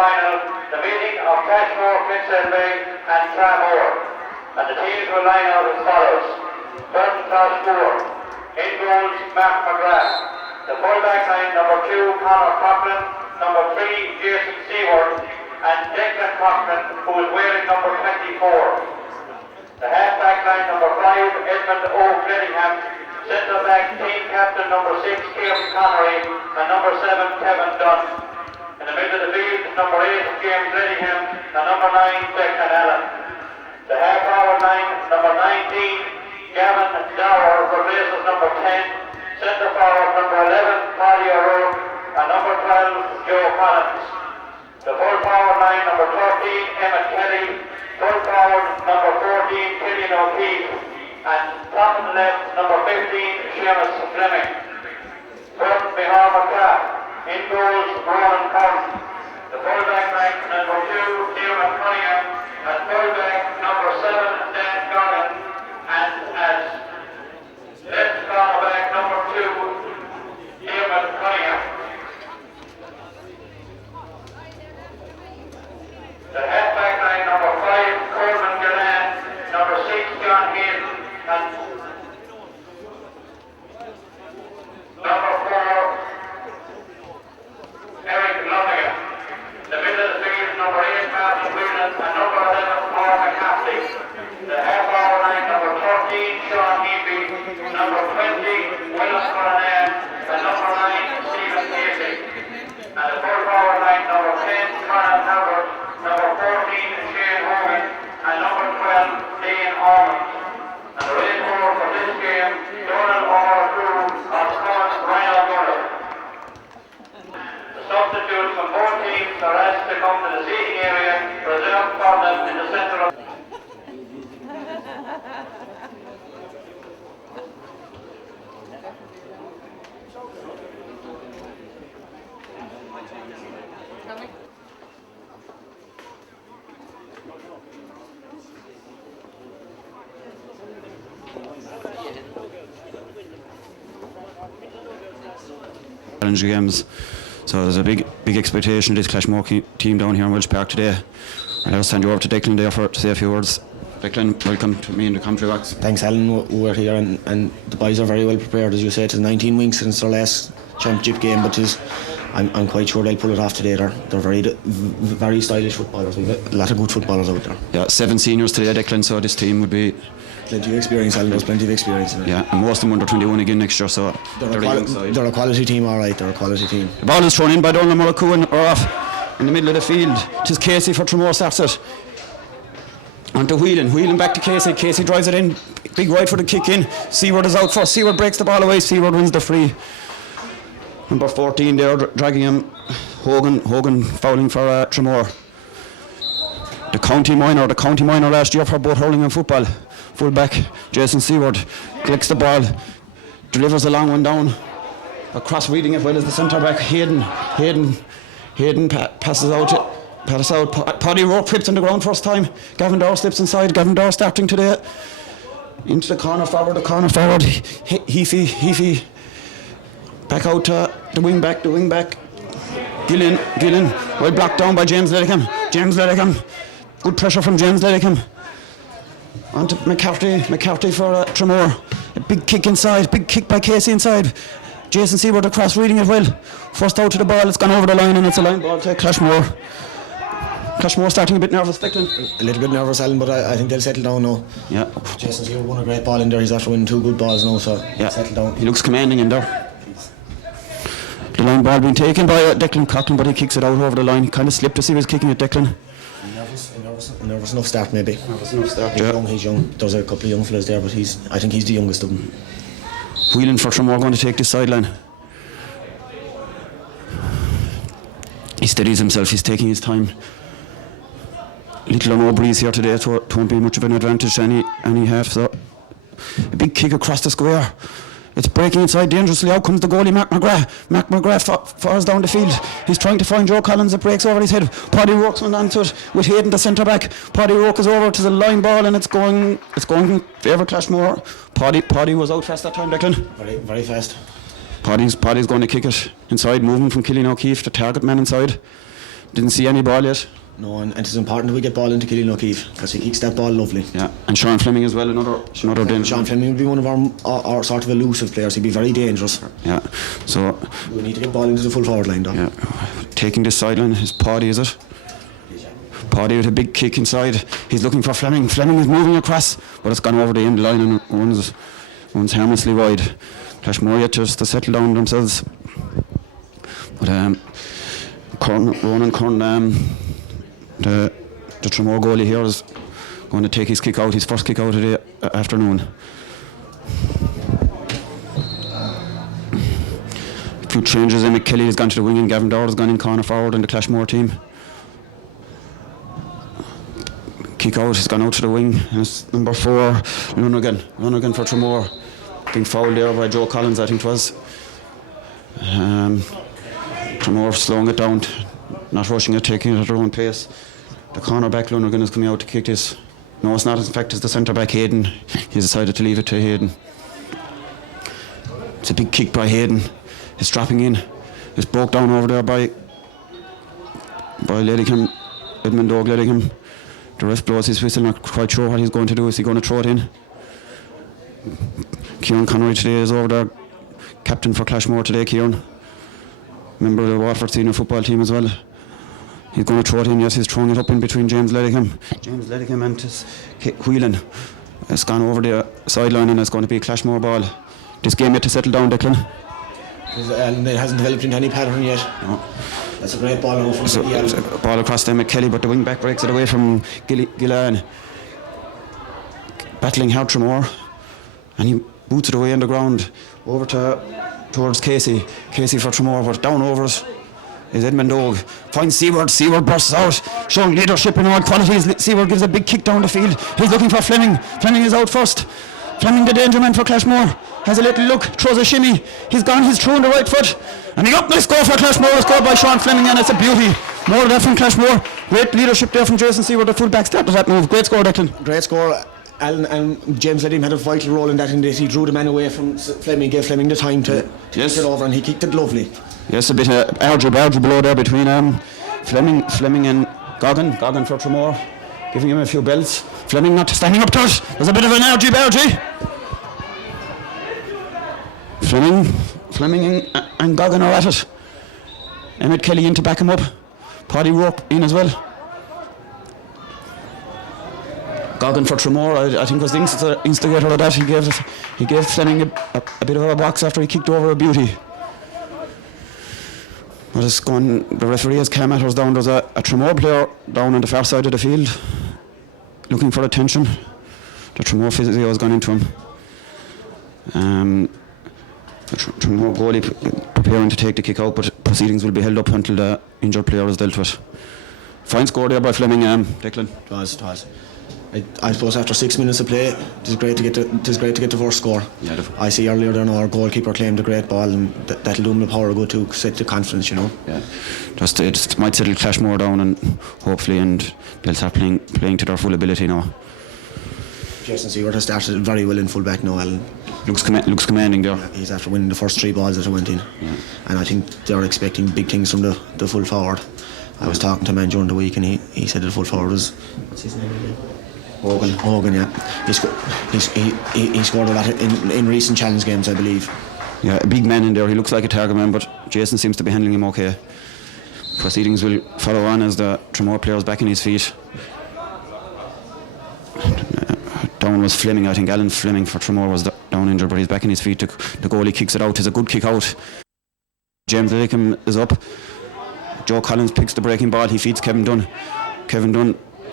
final, the meeting of Clashmore Kinsalebeg and Tramore. And the teams will line out as follows. Burton Class 4. In goals, Mark McGrath. The full-back line, number 2, Conor Coughlin. Number 3, Jason Seward. And Declan Coughlin, who is wearing number 24. The half-back line, number 5, Edmund O'Gledingham. Centre-back team captain, number 6, Kieran Connery. And number 7, Kevin Dunn. In the middle of the field, number 8, James Ledingham. And number 9, Declan Allen. The half-forward line, number 19, Gavin Dower, replaces number 10. Centre forward, number 11, Paddy O'Rourke. And number 12, Joe Collins. The full forward line, number 13, Emmett Kelly. Full forward, number 14, Killian O'Keefe. And top and left, number 15, Seamus Fleming. Front, Mihar McCrath. In goals, Ronan Curran. The full-back line, number 2, Diarmaid Cunningham. And full-back, number 7, Dan Gargan. And as left cornerback, number 2, Diarmaid Cunningham. The half-back line, number 5, Coleman Gillan. Number 6, John Hayden. And number 4, Eric Lovigan. The middle of the field, number 8, Martin Whelan, and number 11, Paul McCaffrey. The half-forward line, number 13, Sean Heapy. Number 20, William Coronel. And number 9, Stephen Casey. And the full forward line, number 10, Conor Howard. Number 14, Shane Hogan. And number 12, Ian Ormond. And the race forward for this game, Donald O'Rourke of Scott Ryan Muller. The substitutes from both teams are asked to come to the seating area reserved for them in the centre of challenge games. So there's a big expectation of this Clashmore team down here in Welsh Park today. And I'll send you over to Declan there to say a few words. Declan, welcome to me in the Country Wax. Thanks, Alan. We're here and the boys are very well prepared, as you said. It's 19 weeks since their last championship game, but I'm quite sure they'll pull it off today. They're very stylish footballers. We've a lot of good footballers out there. Yeah, 7 seniors today, Declan, so this team would be... Plenty of experience, Alan. There's plenty of experience in it. Yeah, and most of them under 21 again next year, so they're a quality team, alright. They're a quality team. The ball is thrown in by Donald Mullican or off in the middle of the field. It is Casey for Tramore starts it. On to Whelan back to Casey. Casey drives it in. Big right for the kick in. Seward is out first. Seward breaks the ball away. Seward wins the free. Number 14 there, dragging him. Hogan fouling for Tramore. The county minor last year for both hurling and football. Full-back Jason Seward collects the ball, delivers a long one down. Across reading it well as the centre-back Hayden passes out. Paddy Rourke trips on the ground first time. Gavin Dower slips inside. Gavin Dower starting today. Into the corner forward. Heafy. Back out to the wing back. Gillen. Well blocked down by James Ledickham. Good pressure from James Ledickham. On to McCarthy for Tramore. A big kick inside. Big kick by Casey inside. Jason Seward across reading it well. First out to the ball. It's gone over the line and it's a line ball to Clashmore. Clashmore starting a bit nervous, Declan. A little bit nervous, Alan, but I think they'll settle down now. Yeah. Jason Seward won a great ball in there. He's after winning 2 good balls now, so settle down. He looks commanding in there. The line ball being taken by Declan Coughlin, but he kicks it out over the line. He kind of slipped as he was kicking it, Declan. Nervous enough start, maybe. He's young. There's a couple of young fellas there, but I think he's the youngest of them. Whelan for Tramore going to take this sideline. He steadies himself, he's taking his time. Little or no breeze here today, so it won't be much of an advantage to any half. So a big kick across the square. It's breaking inside dangerously. Out comes the goalie, Mark McGrath falls down the field. He's trying to find Joe Collins. It breaks over his head. Paddy Rourke went onto it with Hayden, the centre back. Paddy Rourke is over to the line ball and it's going in favour Clashmore. Paddy was out fast that time, Declan. Very, very fast. Paddy's going to kick it inside, moving from Killian O'Keefe, the target man inside. Didn't see any ball yet. No, and it's important that we get ball into Killian O'Keefe because he kicks that ball lovely. Yeah, and Sean Fleming as well, another danger. Sean Fleming would be one of our sort of elusive players. He'd be very dangerous. Yeah, so we need to get ball into the full forward line, though. Yeah, taking this sideline is Paddy, is it? Paddy with a big kick inside. He's looking for Fleming. Fleming is moving across, but it's gone over the end line and runs harmlessly wide. Clashmore yet just to settle down themselves. But Ronan Curran, the Tramore goalie here, is going to take his kick out, his first kick out of the afternoon. A few changes. Emmett Kelly has gone to the wing and Gavin Dowd has gone in corner forward in the Clashmore team. Kick out, he's gone out to the wing, and it's number 4, Lonergan for Tramore. Being fouled there by Joe Collins, I think it was. Tramore slowing it down, not rushing it, taking it at their own pace. The cornerback Lonergan is coming out to kick this. No, it's not. In fact, it's the centre back Hayden. He's decided to leave it to Hayden. It's a big kick by Hayden. It's dropping in. It's broke down over there by Ledingham, Edmund Doug Ledingham. The ref blows his whistle, not quite sure what he's going to do. Is he going to throw it in? Kieran Conroy today is over there, captain for Clashmore today, Kieran. Member of the Waterford senior football team as well. He's going to throw it in, yes, he's throwing it up in between James Ledingham and Whelan. It's gone over the sideline and it's going to be a Clashmore ball. This game yet to settle down, Declan. And it hasn't developed into any pattern yet. No. That's a great ball over from a ball across them at Kelly, but the wing back breaks it away from Gillan. Battling hard Tramore, and he boots it away on the ground over towards Casey. Casey for Tramore, but down over it is Edmund Dogue. Finds Seward. Seward bursts out, showing leadership in all qualities. Seward gives a big kick down the field. He's looking for Fleming. Fleming is out first. Fleming, the danger man for Clashmore, has a little look, throws a shimmy. He's gone, he's thrown the right foot. And he up, nice goal for Clashmore, a score by Sean Fleming, and it's a beauty. More of that from Clashmore. Great leadership there from Jason Seward, the full back started that move. Great score, Declan. Great score. Alan and James Ledingham had a vital role in that, he drew the man away from Fleming, gave Fleming the time to kick it over, and he kicked it lovely. Yes, a bit of algebra below there between Fleming and Goggin for Tramore, giving him a few belts. Fleming not standing up to it. There's a bit of an algebra. Fleming and Goggin are at it. Emmett Kelly in to back him up. Paddy Rourke in as well. Goggin for Tramore, I think was the instigator of that. He gave Fleming a bit of a box after he kicked over a beauty. But it's gone. The referee has Cam Matters down. There's a Tramore player down on the far side of the field, looking for attention. The Tramore physio has gone into him. The Tramore goalie preparing to take the kick out, but proceedings will be held up until the injured player is dealt with. Fine score there by Fleming, Declan. It was. I suppose after 6 minutes of play, it is great to get the first score. Yeah, I see earlier there our goalkeeper claimed a great ball, and that'll do him the power of go to set the confidence, Yeah. It might settle Clashmore down, and hopefully, and they'll start playing to their full ability now. Jason Seward has started very well in full back now, Alan. Looks commanding there. Yeah, he's after winning the first 3 balls that went in. Yeah. And I think they're expecting big things from the full forward. I was talking to a man during the week, and he said the full forward was, what's his name again? Hogan, yeah. He scored a lot in recent challenge games, I believe. Yeah, a big man in there. He looks like a target man, but Jason seems to be handling him okay. Proceedings will follow on as the Tramore player is back on his feet. Down was Fleming, I think Alan Fleming for Tramore was down injured, but he's back on his feet. The goalie kicks it out. It's a good kick out. James Ledingham is up. Joe Collins picks the breaking ball. He feeds Kevin Dunn.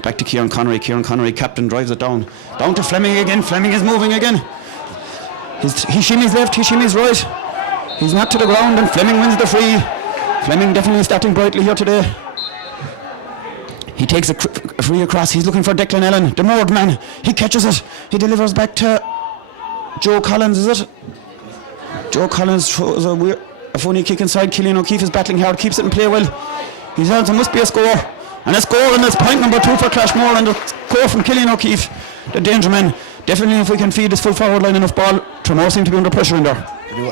Back to Kieran Connery. Kieran Connery, captain, drives it down. Down to Fleming again. Fleming is moving again. He shimmies left, he shimmies right. He's knocked to the ground and Fleming wins the free. Fleming definitely starting brightly here today. He takes a free across. He's looking for Declan Allen, the moored man. He catches it. He delivers back to Joe Collins, is it? Joe Collins throws a funny kick inside. Killian O'Keefe is battling hard, keeps it in play well. He's on, so must be a score. And a score, and it's point number 2 for Clashmore, and a score from Killian O'Keefe, the danger man. Definitely, if we can feed this full forward line enough ball, Tramore seem to be under pressure in there.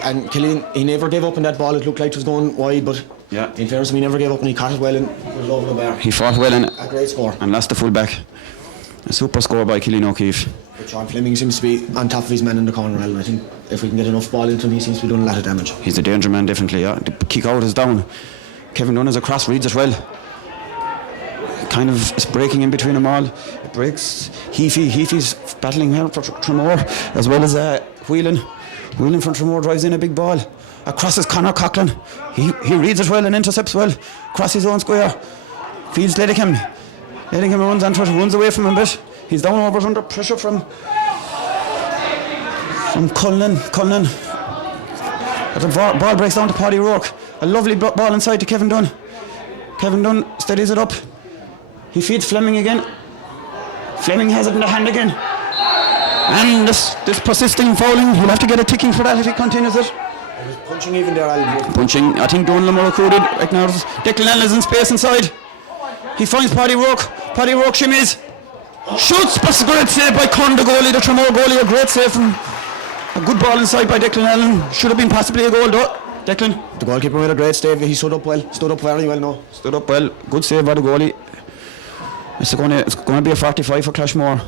And Killian, he never gave up on that ball. It looked like it was going wide, but Yeah. In fairness, he never gave up and he caught it well and was over the bar. He fought well and A great score. lost the full back. A super score by Cillian O'Keefe. But Sean Fleming seems to be on top of his man in the corner, Alan. I think if we can get enough ball into him, he seems to be doing a lot of damage. He's a danger man, definitely, yeah. The kick out is down. Kevin Dunn is across, reads it well. Kind of is breaking in between them all. It breaks. Heafy's battling here for Tramore, as well as Whelan. Whelan from Tramore drives in a big ball. Across is Conor Coughlin. He reads it well and intercepts well. Across his own square. Feeds Ledickham. Ledickham runs onto it, runs away from him a bit. He's down over under pressure from Cullen. But the ball breaks down to Paddy Rourke. A lovely ball inside to Kevin Dunn. Kevin Dunn steadies it up. He feeds Fleming again. Fleming has it in the hand again. And this persisting fouling, he'll have to get a ticking for that if he continues it. He was punching even there, Alan. Punching, I think Donald recruited. Declan Allen is in space inside. He finds Paddy Rourke. Paddy Rourke shimmies. Shoots, but it's a great save by Conor, the goalie, the Tramore goalie. A great save from a good ball inside by Declan Allen. Should have been possibly a goal though. Declan. The goalkeeper made a great save. He stood up well. Stood up very well now. Stood up well. Good save by the goalie. It's going to be a 45 for Clashmore.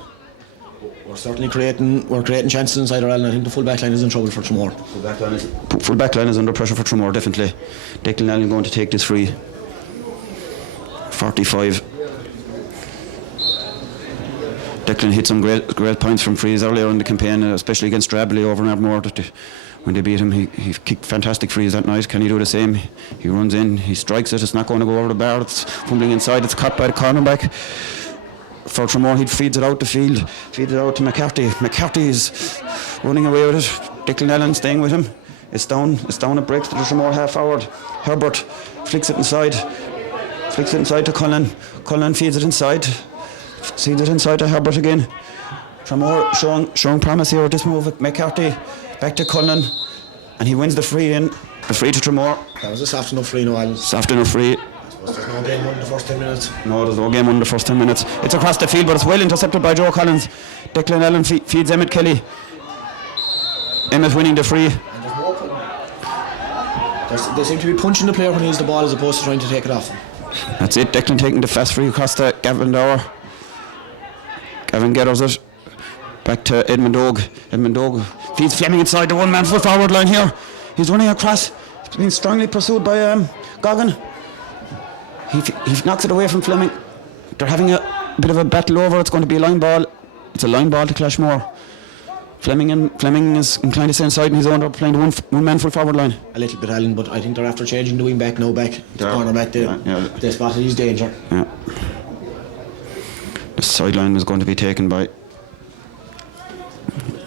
We're certainly creating chances inside our Allen. I think the full back line is in trouble for Tramore. Full back line is under pressure for Tramore, definitely. Declan Allen going to take this free. 45. Declan hit some great points from frees earlier in the campaign, especially against Drabley over in Ardmore. When they beat him, he kicked fantastic frees that night. Can he do the same? He runs in, he strikes it. It's not going to go over the bar. It's fumbling inside. It's caught by the cornerback. For Tramore, he feeds it out the field. Feeds it out to McCarthy. McCarthy is running away with it. Declan Allen staying with him. It's down. It breaks to the Tramore half forward. Herbert flicks it inside. To Cullen. Cullen feeds it inside. Feeds it inside to Herbert again. Tramore showing promise here with this move with McCarthy. Back to Cullen. And he wins the free in. The free to Tramore. That was a soft enough free, no, Alan. Soft enough free. There's no game won in the first 10 minutes. No, there's no game won in the first 10 minutes. It's across the field, but it's well intercepted by Joe Collins. Declan Allen feeds Emmett Kelly. Emmett winning the free. They seem to be punching the player when he has the ball as opposed to trying to take it off. That's it. Declan taking the fast free across to Gavin Dower. Gavin gathers it. Back to Edmund Dogue. Edmund Dogue feeds Fleming inside the one-man full forward line here. He's running across. He's being strongly pursued by Goggin. He knocks it away from Fleming. They're having a bit of a battle over. It's going to be a line ball. It's a line ball to Clashmore. Fleming is inclined to stay inside, and he's under playing the one man full forward line. A little bit, Alan, but I think they're after changing the wing back now back. The corner back there. Yeah. They spotted his danger. Yeah. The sideline is going to be taken by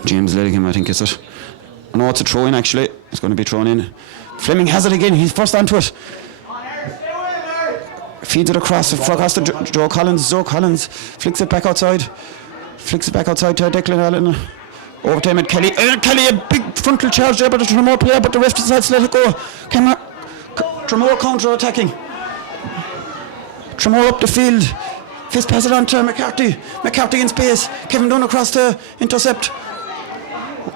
James Ledickham, I think, is it? No, it's a throw in actually. It's going to be thrown in. Fleming has it again. He's first onto it. Feeds it across to Joe Collins. Joe Collins flicks it back outside. To Declan Allen. Over to Emmett Kelly. Kelly, a big frontal charge there by the Tramore player, but the ref decides to let it go. Tramore counter-attacking. Tramore up the field. Fist pass it on to McCarthy. McCarthy in space. Kevin Dunn across to intercept.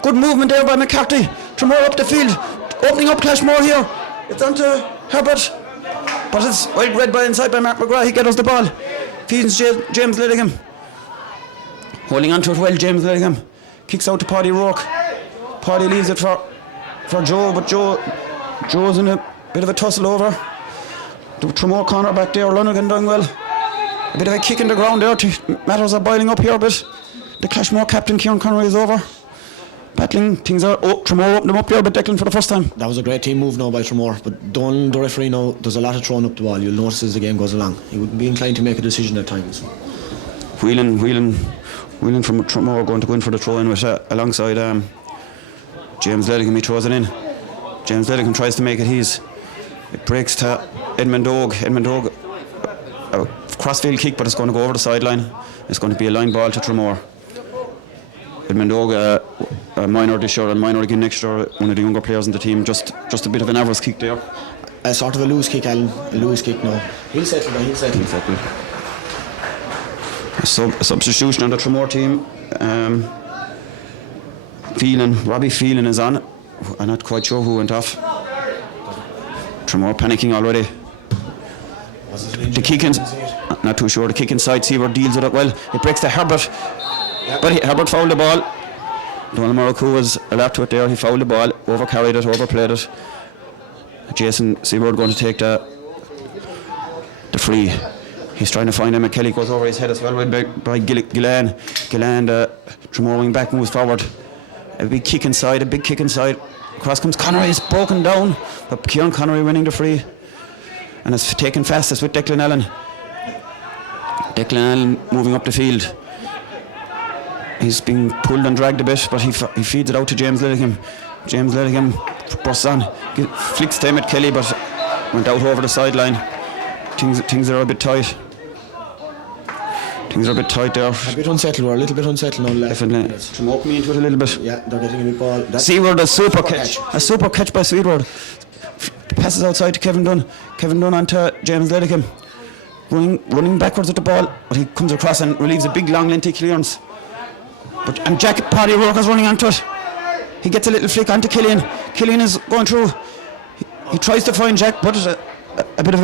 Good movement there by McCarthy. Tramore up the field. Opening up Clashmore here. It's on to Herbert. But it's well read by inside by Mark McGrath. He gathers the ball. Feeds James Ledickham. Holding on to it well, James Ledickham. Kicks out to Paddy Rourke. Paddy leaves it for Joe, but Joe's in a bit of a tussle over. The Tramore corner back there, Lonergan doing well. A bit of a kick in the ground there. Matters are boiling up here a bit. The Clashmore captain, Kieran Conroy, is over. Battling, things are... Tramore opened them up here, but Declan for the first time. That was a great team move now by Tramore, but Don, the referee, now, there's a lot of throwing up the ball. You'll notice as the game goes along. He would be inclined to make a decision at times. Whelan from Tramore going to go in for the throw in with alongside James Ledickham. He throws it in. James Ledickham tries to make it his. It breaks to Edmund Dogue. A crossfield kick, but it's going to go over the sideline. It's going to be a line ball to Tramore. Edmund Dogue, a minor this year and minor again next year, one of the younger players in the team. Just a bit of an avarice kick there. A sort of a loose kick, Alan. A loose kick now. He'll settle. A substitution on the Tramore team. Robbie Phelan is on. I'm not quite sure who went off. Tramore panicking already. The kick in, not too sure. The kick inside, Seaver deals with it well. It breaks to Herbert, but Herbert fouled the ball. Donald Morocco was alert to it there. He fouled the ball, overcarried it, overplayed it. Jason Seaver going to take the free. He's trying to find him. Kelly goes over his head as well by Gillan. Gillan, the Tramore wing back, moves forward. A big kick inside. Across comes Connery. It's broken down, but Kieran Connery winning the free. And it's taken fastest with Declan Allen. Declan Allen moving up the field. He's being pulled and dragged a bit, but he feeds it out to James Lilligham. James Lilligham busts on, flicks to Emmett Kelly, but went out over the sideline. Things are a bit tight. Things are a bit tight there. A bit unsettled. We're a little bit unsettled now. Definitely. Smoke me into it a little bit. Yeah, they're getting a big ball. Seaward, a super catch. A super catch by Seaward. Passes outside to Kevin Dunn. Kevin Dunn onto James Lilligham. Running backwards at the ball, but he comes across and relieves a big long lengthy clearance. And Jack Paddy Walker's running onto it. He gets a little flick onto Killian. Killian is going through. He tries to find Jack, but a bit of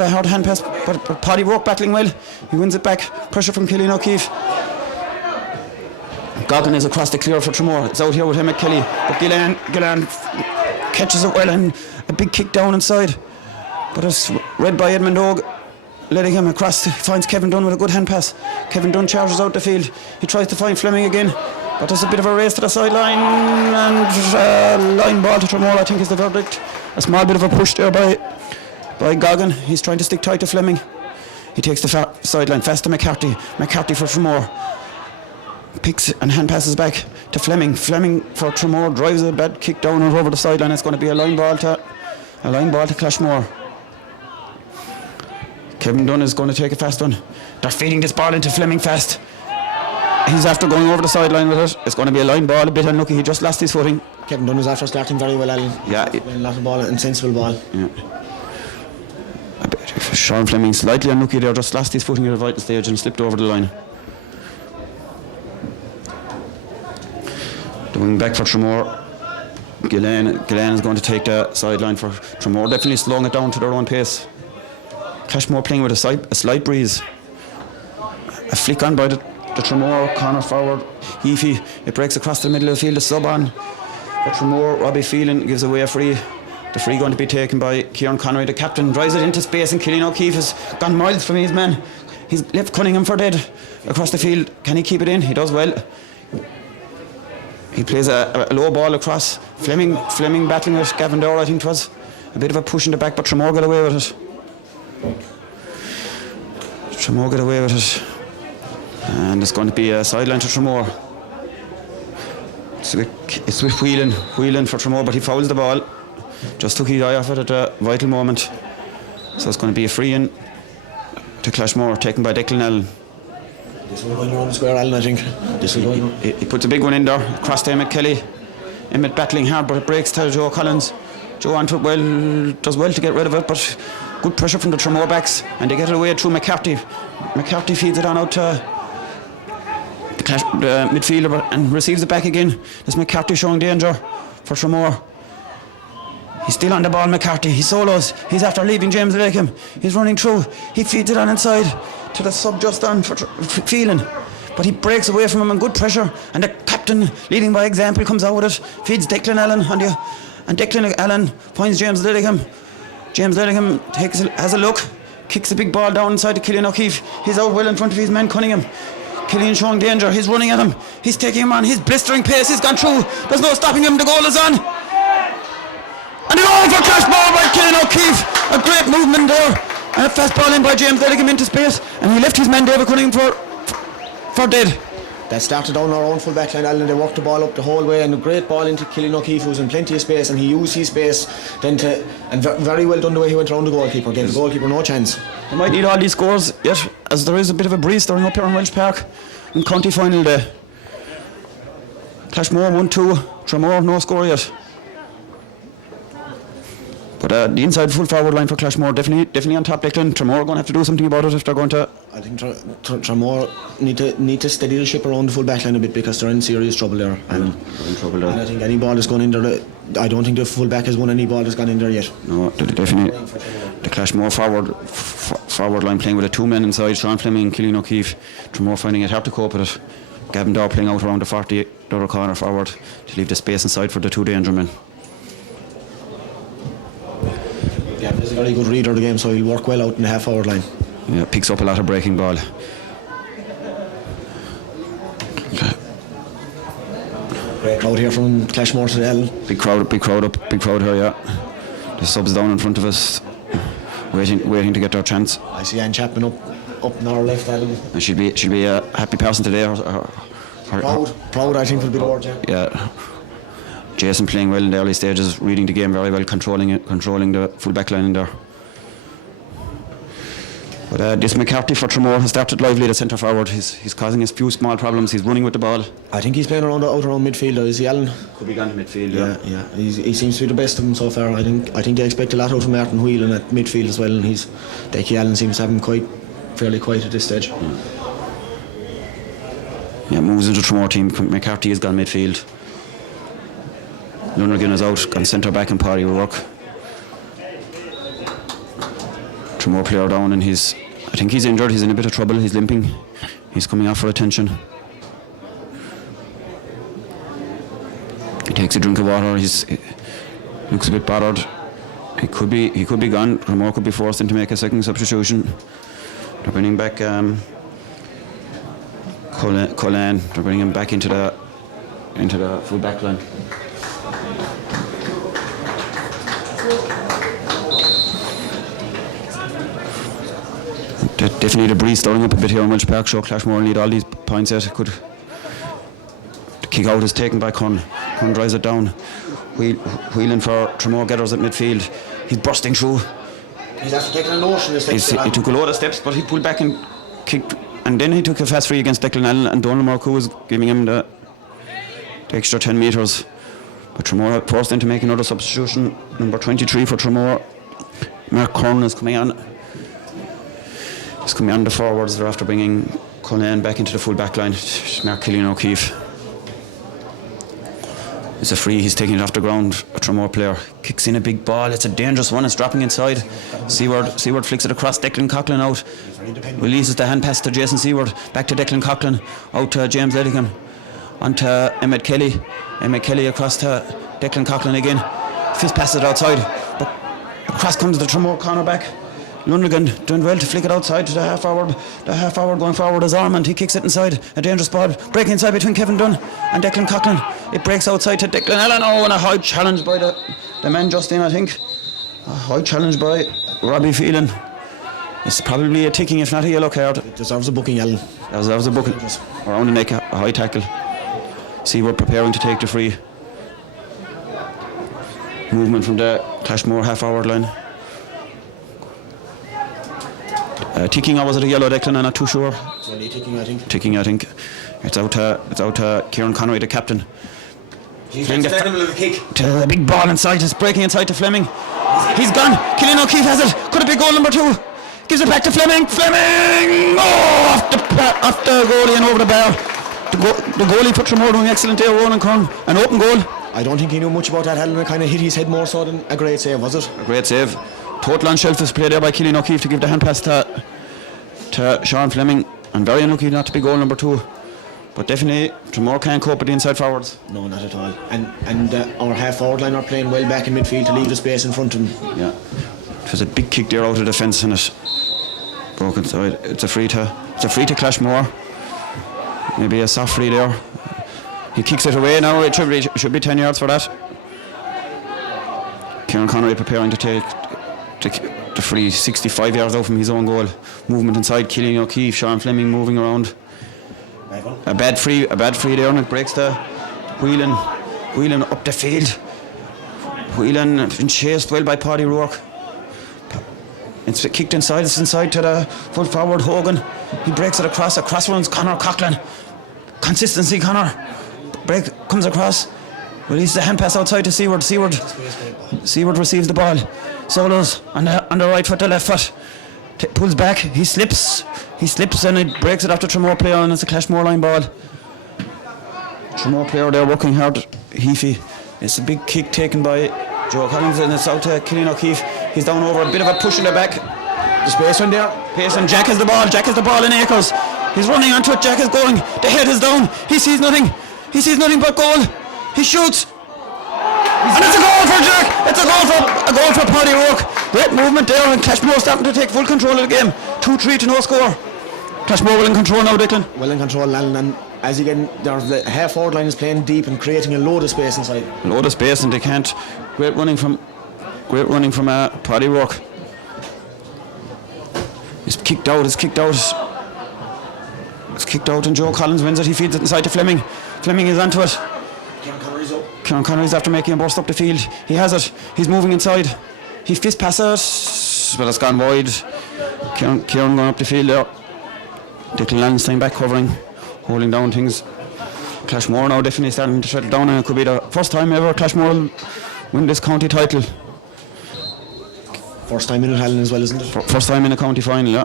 a hard hand pass. But Paddy Rourke battling well. He wins it back. Pressure from Killian O'Keefe. Goggin is across the clear for Tramore. It's out here with him at Kelly. But Gillan catches it well and a big kick down inside. But it's read by Edmund Ogue. Letting him across, finds Kevin Dunn with a good hand pass. Kevin Dunn charges out the field. He tries to find Fleming again, but there's a bit of a race to the sideline and line ball to Tramore, I think is the verdict. A small bit of a push there by Goggin. He's trying to stick tight to Fleming. He takes the sideline fast to McCarthy. McCarthy for Tramore. Picks and hand passes back to Fleming. Fleming for Tramore drives a bad kick down and over the sideline. It's going to be a line ball to Clashmore. Kevin Dunn is going to take a fast one. They're feeding this ball into Fleming fast. He's after going over the sideline with it. It's going to be a line ball, a bit unlucky. He just lost his footing. Kevin Dunn was after starting very well, Alan. Yeah. Playing a lot of ball and sensible ball. Yeah. Sean Fleming slightly unlucky there, just lost his footing at a vital stage and slipped over the line. The wing back for Tramore. Gillan is going to take the sideline for Tramore, definitely slowing it down to their own pace. Clashmore playing with a slight breeze. A flick on by the Tramore corner forward. Heafy, it breaks across the middle of the field, a sub on. But Tramore, Robbie Phelan gives away a free. The free going to be taken by Kieran Connery. The captain drives it into space and Killian O'Keefe has gone miles from his man. He's left Cunningham for dead across the field. Can he keep it in? He does well. He plays a low ball across. Fleming battling with Gavin Dower, I think it was. A bit of a push in the back, but Tramore got away with it. And it's going to be a sideline to Tramore. It's with Whelan for Tramore, but he fouls the ball. Just took his eye off it at a vital moment. So it's going to be a free in to Clashmore, taken by Declan Allen. This will go around the square, Allen, I think. He puts a big one in there, across to Emmett Kelly. Emmett battling hard, but it breaks to Joe Collins. Joe onto it does well to get rid of it, but good pressure from the Tramore backs, and they get it away through McCarthy. McCarthy feeds it on out to the midfielder and receives it back again. There's McCarthy showing danger for Tramore. He's still on the ball, McCarthy. He solos. He's after leaving James Lilligham. He's running through. He feeds it on inside to the sub just on for Phelan. But he breaks away from him and good pressure. And the captain, leading by example, comes out with it. Feeds Declan Allen and Declan Allen finds James Lilligham. James Lilligham has a look, kicks a big ball down inside to Killian O'Keefe. He's out well in front of his man Cunningham. Killian showing danger. He's running at him. He's taking him on. His blistering pace. He's gone through. There's no stopping him. The goal is on. And the goal for Clashmore by Killian O'Keefe. A great movement there. And a fast ball in by James Lilligham into space. And he left his man David Cunningham for dead. That started down our own full back line, Alan. They worked the ball up the whole way, and a great ball into Killian O'Keefe, who was in plenty of space, and he used his space then and very well done the way he went around the goalkeeper. Gave the goalkeeper no chance. They might need all these scores yet, as there is a bit of a breeze stirring up here in Welsh Park in county final day. Clashmore 1-2, Tramore no score yet. But the inside full forward line for Clashmore definitely on top. Declan. Tramore are going to have to do something about it if they're going to I think Tramore need to steady the ship around the full back line a bit, because they're in serious trouble there. And I think any ball that's gone in there, I don't think the full back has won any ball that's gone in there yet. No, definitely. The Clashmore forward line playing with 2 men inside, Sean Fleming and Cillian O'Keefe. Tramore finding it hard to cope with it. Gavin Dow playing out around the 40 other corner forward to leave the space inside for the 2 danger men. Gavin is a very good reader of the game, so he'll work well out in the half-forward line. Yeah, picks up a lot of breaking ball. Great crowd here from Clashmore to the Ellen. Big crowd here, yeah. The subs down in front of us, waiting to get their chance. I see Anne Chapman up in our left, Ellen. And she'll be a happy person today. Proud, I think, will be the word, yeah. Jason playing well in the early stages, reading the game very well, controlling the full back line in there. But this McCarthy for Tramore has started lively, the centre forward. He's causing a few small problems. He's running with the ball. I think he's playing out around midfield, is he, Alan? Could be gone to midfield, yeah. He seems to be the best of them so far. I think they expect a lot out of Martin Whelan at midfield as well, and Decky Allen seems to have him fairly quiet at this stage. Yeah, moves into the Tramore team. McCarthy has gone midfield. Lonergan is out, gone centre back and Paddy will work. Tramore player down, and I think he's injured. He's in a bit of trouble. He's limping. He's coming out for attention. He takes a drink of water. He looks a bit bothered. He could be gone. Tramore could be forced into make a second substitution. They're bringing back Colin. They're bringing him back into the full back line. Definitely the breeze stirring up a bit here in Welsh Park. Show Clashmore lead all these points yet. The kick out is taken by Con. Con drives it down. Wheeling for Tramore Getters at midfield. He's bursting through. He's after taking a notion. He took a load of steps, but he pulled back and kicked. And then he took a fast free against Declan Allen, and Donald Marcoux was giving him the extra 10 metres. But Tramore forced into make another substitution. Number 23 for Tramore, Mark Corn, is coming on. He's coming on the forwards. They're after bringing Colin back into the full back line. Mark Cillian O'Keefe. It's a free. He's taking it off the ground. A Tramore player kicks in a big ball. It's a dangerous one. It's dropping inside. Seward flicks it across. Declan Coughlin out. Releases the hand pass to Jason Seward. Back to Declan Coughlin. Out to James Ledigan. On to Emmett Kelly. Emmett Kelly across to Declan Coughlin again. Fist passes it outside. But across comes the Tramore cornerback. Lonergan doing well to flick it outside to the half forward. The half forward going forward is Armand. He kicks it inside. A dangerous ball. Breaking inside between Kevin Dunn and Declan Coughlin. It breaks outside to Declan Allen. Oh, and a high challenge by the man just in, I think. A high challenge by Robbie Phelan. It's probably a ticking, if not a yellow card. It deserves a booking, Allen. Deserves a booking. Around the neck, a high tackle. Seward preparing to take the free. Movement from the Clashmore half-forward line. Ticking, or was it a yellow, Declan? I'm not too sure. It's only ticking, I think. Ticking, I think. It's out to Kieran Conway, the captain. He's in the kick. To a big ball inside. It's breaking inside to Fleming. He's gone. Cillian O'Keefe has it. Could it be goal number 2? Gives it back to Fleming. Fleming! Oh, off the goalie and over the bar. The goalie for Tramore doing excellent there, Ronan Kern. An open goal. I don't think he knew much about that. Allen kind of hit his head more so than a great save, was it? A great save. Total unselfish play there by Cillian O'Keefe to give the hand pass to Sean Fleming. And very unlucky not to be goal number 2. But definitely Tramore can't cope with the inside forwards. No, not at all. And our half forward line are playing well back in midfield to leave the space in front of them. Yeah. It was a big kick there out of the fence and it broke inside. It's a free to Clashmore. Maybe a soft free there. He kicks it away now. It should be 10 yards for that. Kieran Connery preparing to take the free 65 yards out from his own goal. Movement inside, Cillian O'Keefe, Sean Fleming moving around. A bad free there, and it breaks the Whelan up the field. Whelan been chased well by Paddy Rourke. It's kicked inside. It's inside to the full forward Hogan. He breaks it across runs Conor Coughlin. Consistency, Conor. Comes across. Releases the hand pass outside to Seward. Seward receives the ball. Solos on the right foot, the left foot. pulls back, he slips and he breaks it after Tramore player, and it's a Clashmore line ball. Tramore player there working hard, Heafy. It's a big kick taken by Joe Collins, and it's out to Killian O'Keefe. He's down over, a bit of a push in the back. The space on there. Pace, and Jack has the ball in acres. He's running onto it, Jack is going. The head is down. He sees nothing but goal. He shoots. And it's a goal for Jack. It's a goal for Paddy Rourke. Great movement there, and Clashmore starting to take full control of the game. 2-3 to no score. Clashmore well in control now, Declan. Well in control, Alan, and as again, the half forward line is playing deep and creating a load of space inside. Load of space, and they can't. Great running from Paddy Rourke. It's kicked out, and Joe Collins wins it. He feeds it inside to Fleming. Fleming is onto it. Kieran Connery's after making a burst up the field. He has it. He's moving inside. He fist passes it, but it's gone wide. Kieran going up the field there. Declan Lanstein back covering, holding down things. Clashmore now definitely starting to settle down, and it could be the first time ever Clashmore will win this county title. First time in it, Helen, as well, isn't it? First time in a county final, yeah.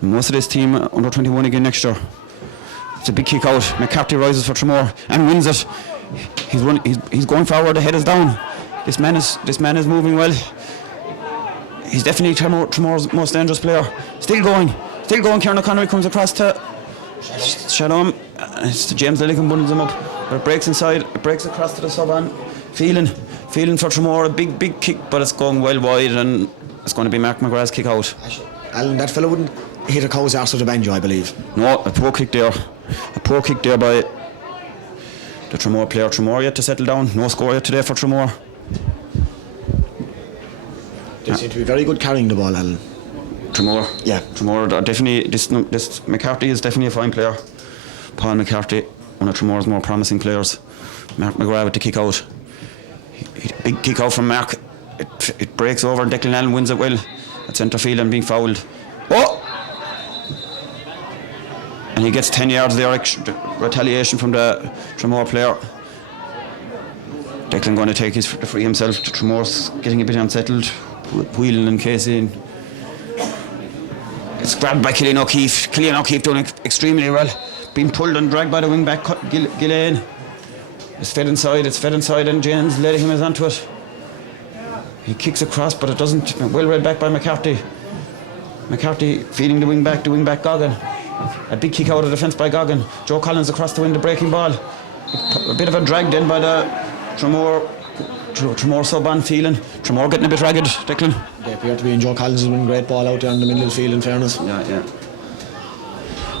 Most of this team under 21 again next year. It's a big kick out. McCarthy rises for Tramore and wins it. He's going forward. The head is down. This man is moving well. He's definitely Tramore's most dangerous player. Still going. Kieran O'Connor comes across to Shalom. It's to James Lilligan, bundles him up. But it breaks inside. It breaks across to the sub-on. Feeling for Tramore. A big kick, but it's going well wide, and it's going to be Mark McGrath's kick out. Alan, that fella wouldn't hit a cow's arse with a banjo, I believe. No, a poor kick there by the Tramore player. Tramore yet to settle down. No score yet today for Tramore. They seem to be very good carrying the ball, Alan. Tramore? Yeah. Tramore, definitely, this McCarthy is definitely a fine player. Paul McCarthy, one of Tramore's more promising players. Mark McGrath with the kick out. Big kick out from Mark. It breaks over, and Declan Allen wins it well at centre field and being fouled. Oh! And he gets 10 yards there, retaliation from the Tramore player. Declan going to take his free himself. Tramore's getting a bit unsettled. Whelan and Casey. It's grabbed by Killian O'Keefe. Killian O'Keefe doing extremely well. Being pulled and dragged by the wing back Gillane. It's fed inside, and James Ledigham is onto it. He kicks across, but it doesn't. Well read back by McCarthy. McCarthy feeding the wing back Goggin. A big kick out of defence by Goggin. Joe Collins across to win the breaking ball. A bit of a drag then by the Tramore sub-on Phelan. Tramore getting a bit ragged, Declan. They appear to be, and Joe Collins has been a great ball out there in the middle of the field, in fairness. Yeah.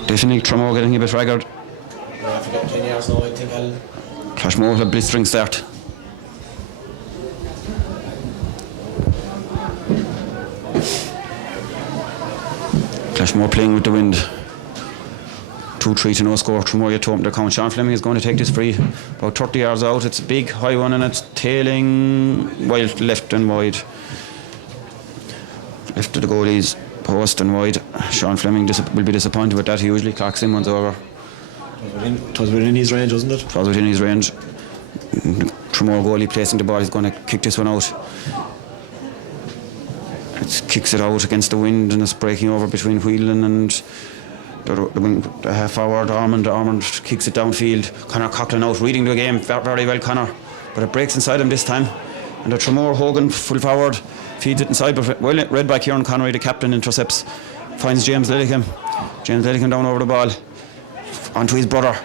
Definitely Tramore getting a bit ragged. Yeah, for getting 10 yards now, I think I'll... Clashmore with a blistering start. Clashmore playing with the wind. 2-3 to no score. Tramore yet to open their count. Sean Fleming is going to take this free. About 30 yards out. It's a big high one, and it's tailing wild left and wide. Left to the goalie's post and wide. Sean Fleming will be disappointed with that. He usually clocks in once over. It was within his range, wasn't it? It was within his range. Tramore goalie placing the ball. He's going to kick this one out. It kicks it out against the wind, and it's breaking over between Whelan and the half forward Ormond. Ormond kicks it downfield. Conor Coughlin out, reading the game very well, Conor. But it breaks inside him this time. And the Tramore Hogan full forward feeds it inside, but well read by Kieran Connery, the captain, intercepts. Finds James Lilligham. James Lilligham down over the ball. Onto his brother.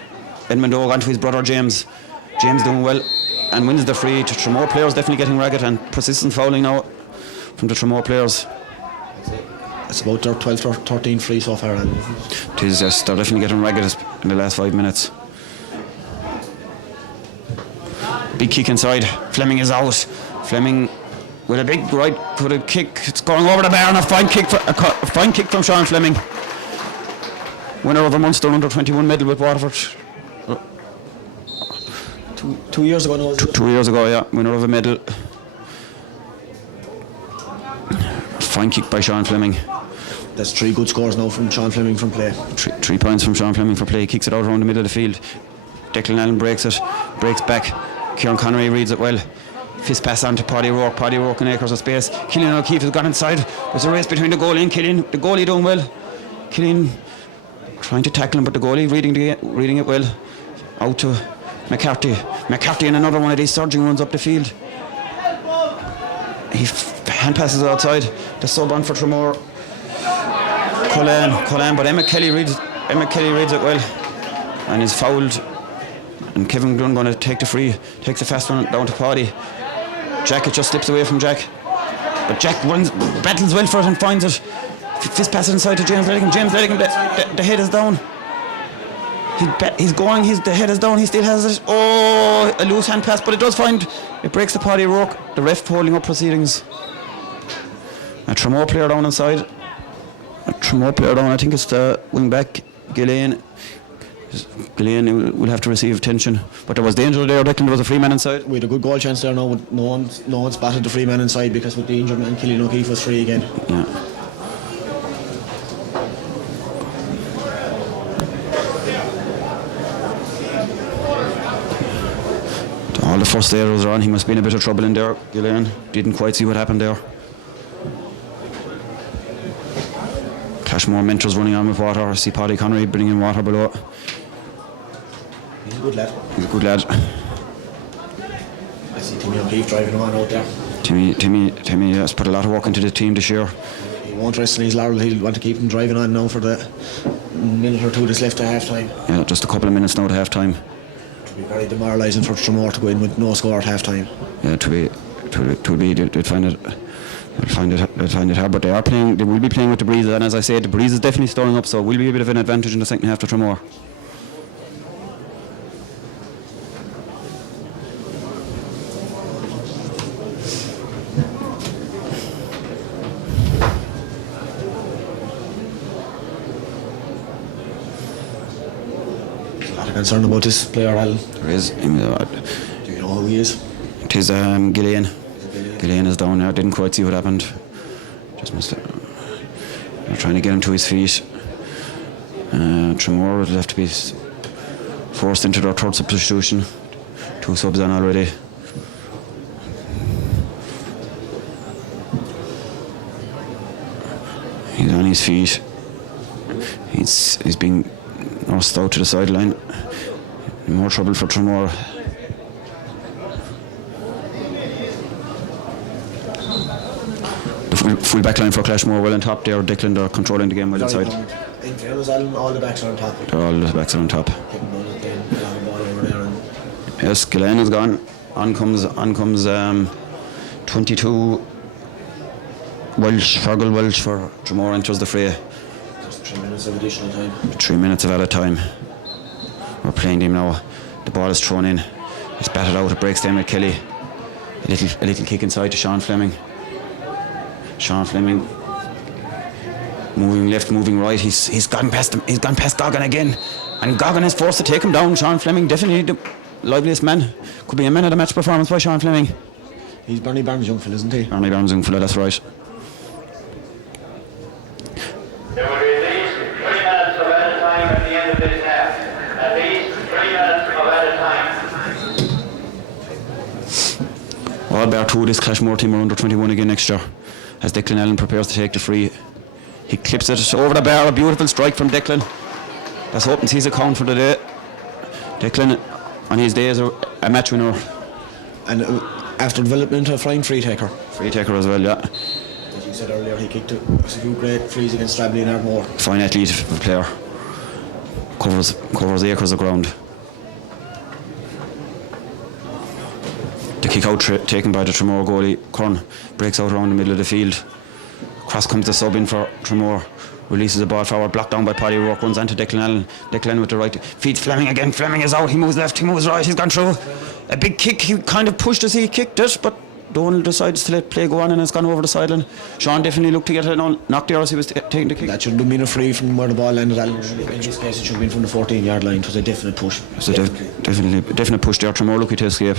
Edmund Ogue onto his brother James. James doing well and wins the free. To Tramore players definitely getting ragged, and persistent fouling now from the Tramore players. It's about their 12 or 13 free so far. It is, yes, they're definitely getting ragged in the last 5 minutes. Big kick inside. Fleming is out. Fleming with a big right footed kick. It's going over the bar, and a fine kick from Sean Fleming. Winner of a Munster under 21 medal with Waterford. 2 years ago now. 2 years ago, yeah. Winner of a medal. Fine kick by Sean Fleming. That's 3 good scores now from Sean Fleming from play. 3 points from Sean Fleming for play. He kicks it out around the middle of the field. Declan Allen breaks it, breaks back. Kieran Connery reads it well. Fist pass on to Paddy Rourke. Paddy Rourke in acres of space. Killian O'Keefe has gone inside. There's a race between the goalie and Killian. The goalie doing well. Killian trying to tackle him, but the goalie reading it well. Out to McCarthy. McCarthy in another one of these surging runs up the field. He hand passes outside. The sub on for Tramore. Colin, but Emmet Kelly reads it well, and is fouled. And Kevin Gunn going to take the free, takes the fast one down to Paddy. Jack, it just slips away from Jack, but Jack battles well for it and finds it. Fist passes inside to James Ledigan. James Ledigan, the head is down. The head is down. He still has it. Oh, a loose hand pass, but it breaks the Paddy Rourke. The ref holding up proceedings. A Tramore player down inside. I think it's the wing back, Gillian. Gillian will have to receive attention, but there was danger there. Declan, there was a free man inside. We had a good goal chance there. No one spotted the free man inside, because with the injured man, Killian O'Keefe was free again. Yeah. All the first arrows are on. He must be in a bit of trouble in there. Gillian didn't quite see what happened there. Clashmore mentors running on with water. I see Paddy Connery bringing water below. He's a good lad. I see Timmy O'Keefe driving on out there. Timmy has put a lot of work into the team this year. He won't rest in his laurel. He'll want to keep him driving on now for the minute or two that's left to half time. Yeah, just a couple of minutes now to half time. It'll be very demoralising for Tramore to go in with no score at half time. Yeah, they'd find it hard, but they will be playing with the breeze, and as I said, the breeze is definitely stirring up, so it will be a bit of an advantage in the second half to Tramore. There's a lot of concern about this player, Alan. There is. Do you know who he is? It is Gillian. Gillian is down now. Didn't quite see what happened. They're trying to get him to his feet. Tramore will have to be forced into their third substitution. 2 subs on already. He's on his feet. He's being nursed out to the sideline. More trouble for Tramore. Full back line for Clashmore well on top there. Declan, they're controlling the game well inside. In fairness, Alan, all the backs are on top. All the backs are on top. Yes, Gillen is gone. On comes 22 Welsh, Fergal Welsh for Tramore enters the fray. Just 3 minutes of additional time. 3 minutes of added time. We're playing him now. The ball is thrown in. It's batted out. It breaks down with Kelly. A little kick inside to Sean Fleming. Sean Fleming moving left, moving right. He's gone past him. He's gone past Goggin again, and Goggin is forced to take him down. Sean Fleming, definitely the liveliest man. Could be a man of the match performance by Sean Fleming. He's Bernie Barnes' young fella, isn't he? Bernie Barnes' young fella, that's right. There will be at least 3 minutes of added time at the end of this half. At least 3 minutes of added time. All bar 2, this Clashmore team are under 21 again next year. As Declan Allen prepares to take the free, he clips it over the bar. A beautiful strike from Declan. Let's hope and sees a count for the day. Declan, on his day, is a match winner. And after development, a flying free taker. Free taker as well, yeah. As you said earlier, he kicked a few great frees against Stradley and Ardmore. Fine athlete player. Covers acres of ground. The kick out taken by the Tramore goalie. Curran breaks out around the middle of the field. Cross comes the sub in for Tramore. Releases the ball forward, blocked down by Paddy Rourke, runs onto Declan Allen. Declan with the right, feeds Fleming again. Fleming is out, he moves left, he moves right, he's gone through. A big kick, he kind of pushed as he kicked it, but Donald decides to let play go on and it's gone over the sideline. Sean definitely looked to get it on, knocked there as he was taking the kick. That shouldn't have been a free from where the ball landed. In this case, it should have been from the 14-yard line. It was a definite push. It's a definite push there. Tramore lucky to escape.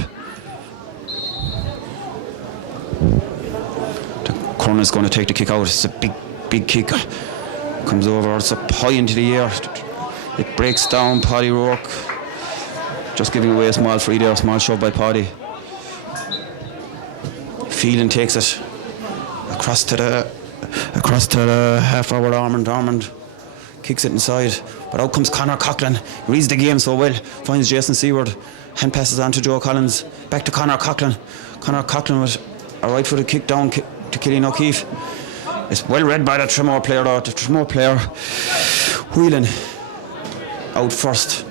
Curran is going to take the kick out. It's a big kick. Comes over, it's up high into the air. It breaks down. Paddy Rourke just giving away a small free there, a small shove by Paddy. Phelan takes it across to the half forward Ormond kicks it inside, but out comes Conor Coughlin. Reads the game so well, finds Jason Seward, hand passes on to Joe Collins, back to Conor Coughlin. Conor Coughlin with a right footed kick down to Killian O'Keefe. It's well read by the Tramore player though. The Tramore player wheeling out first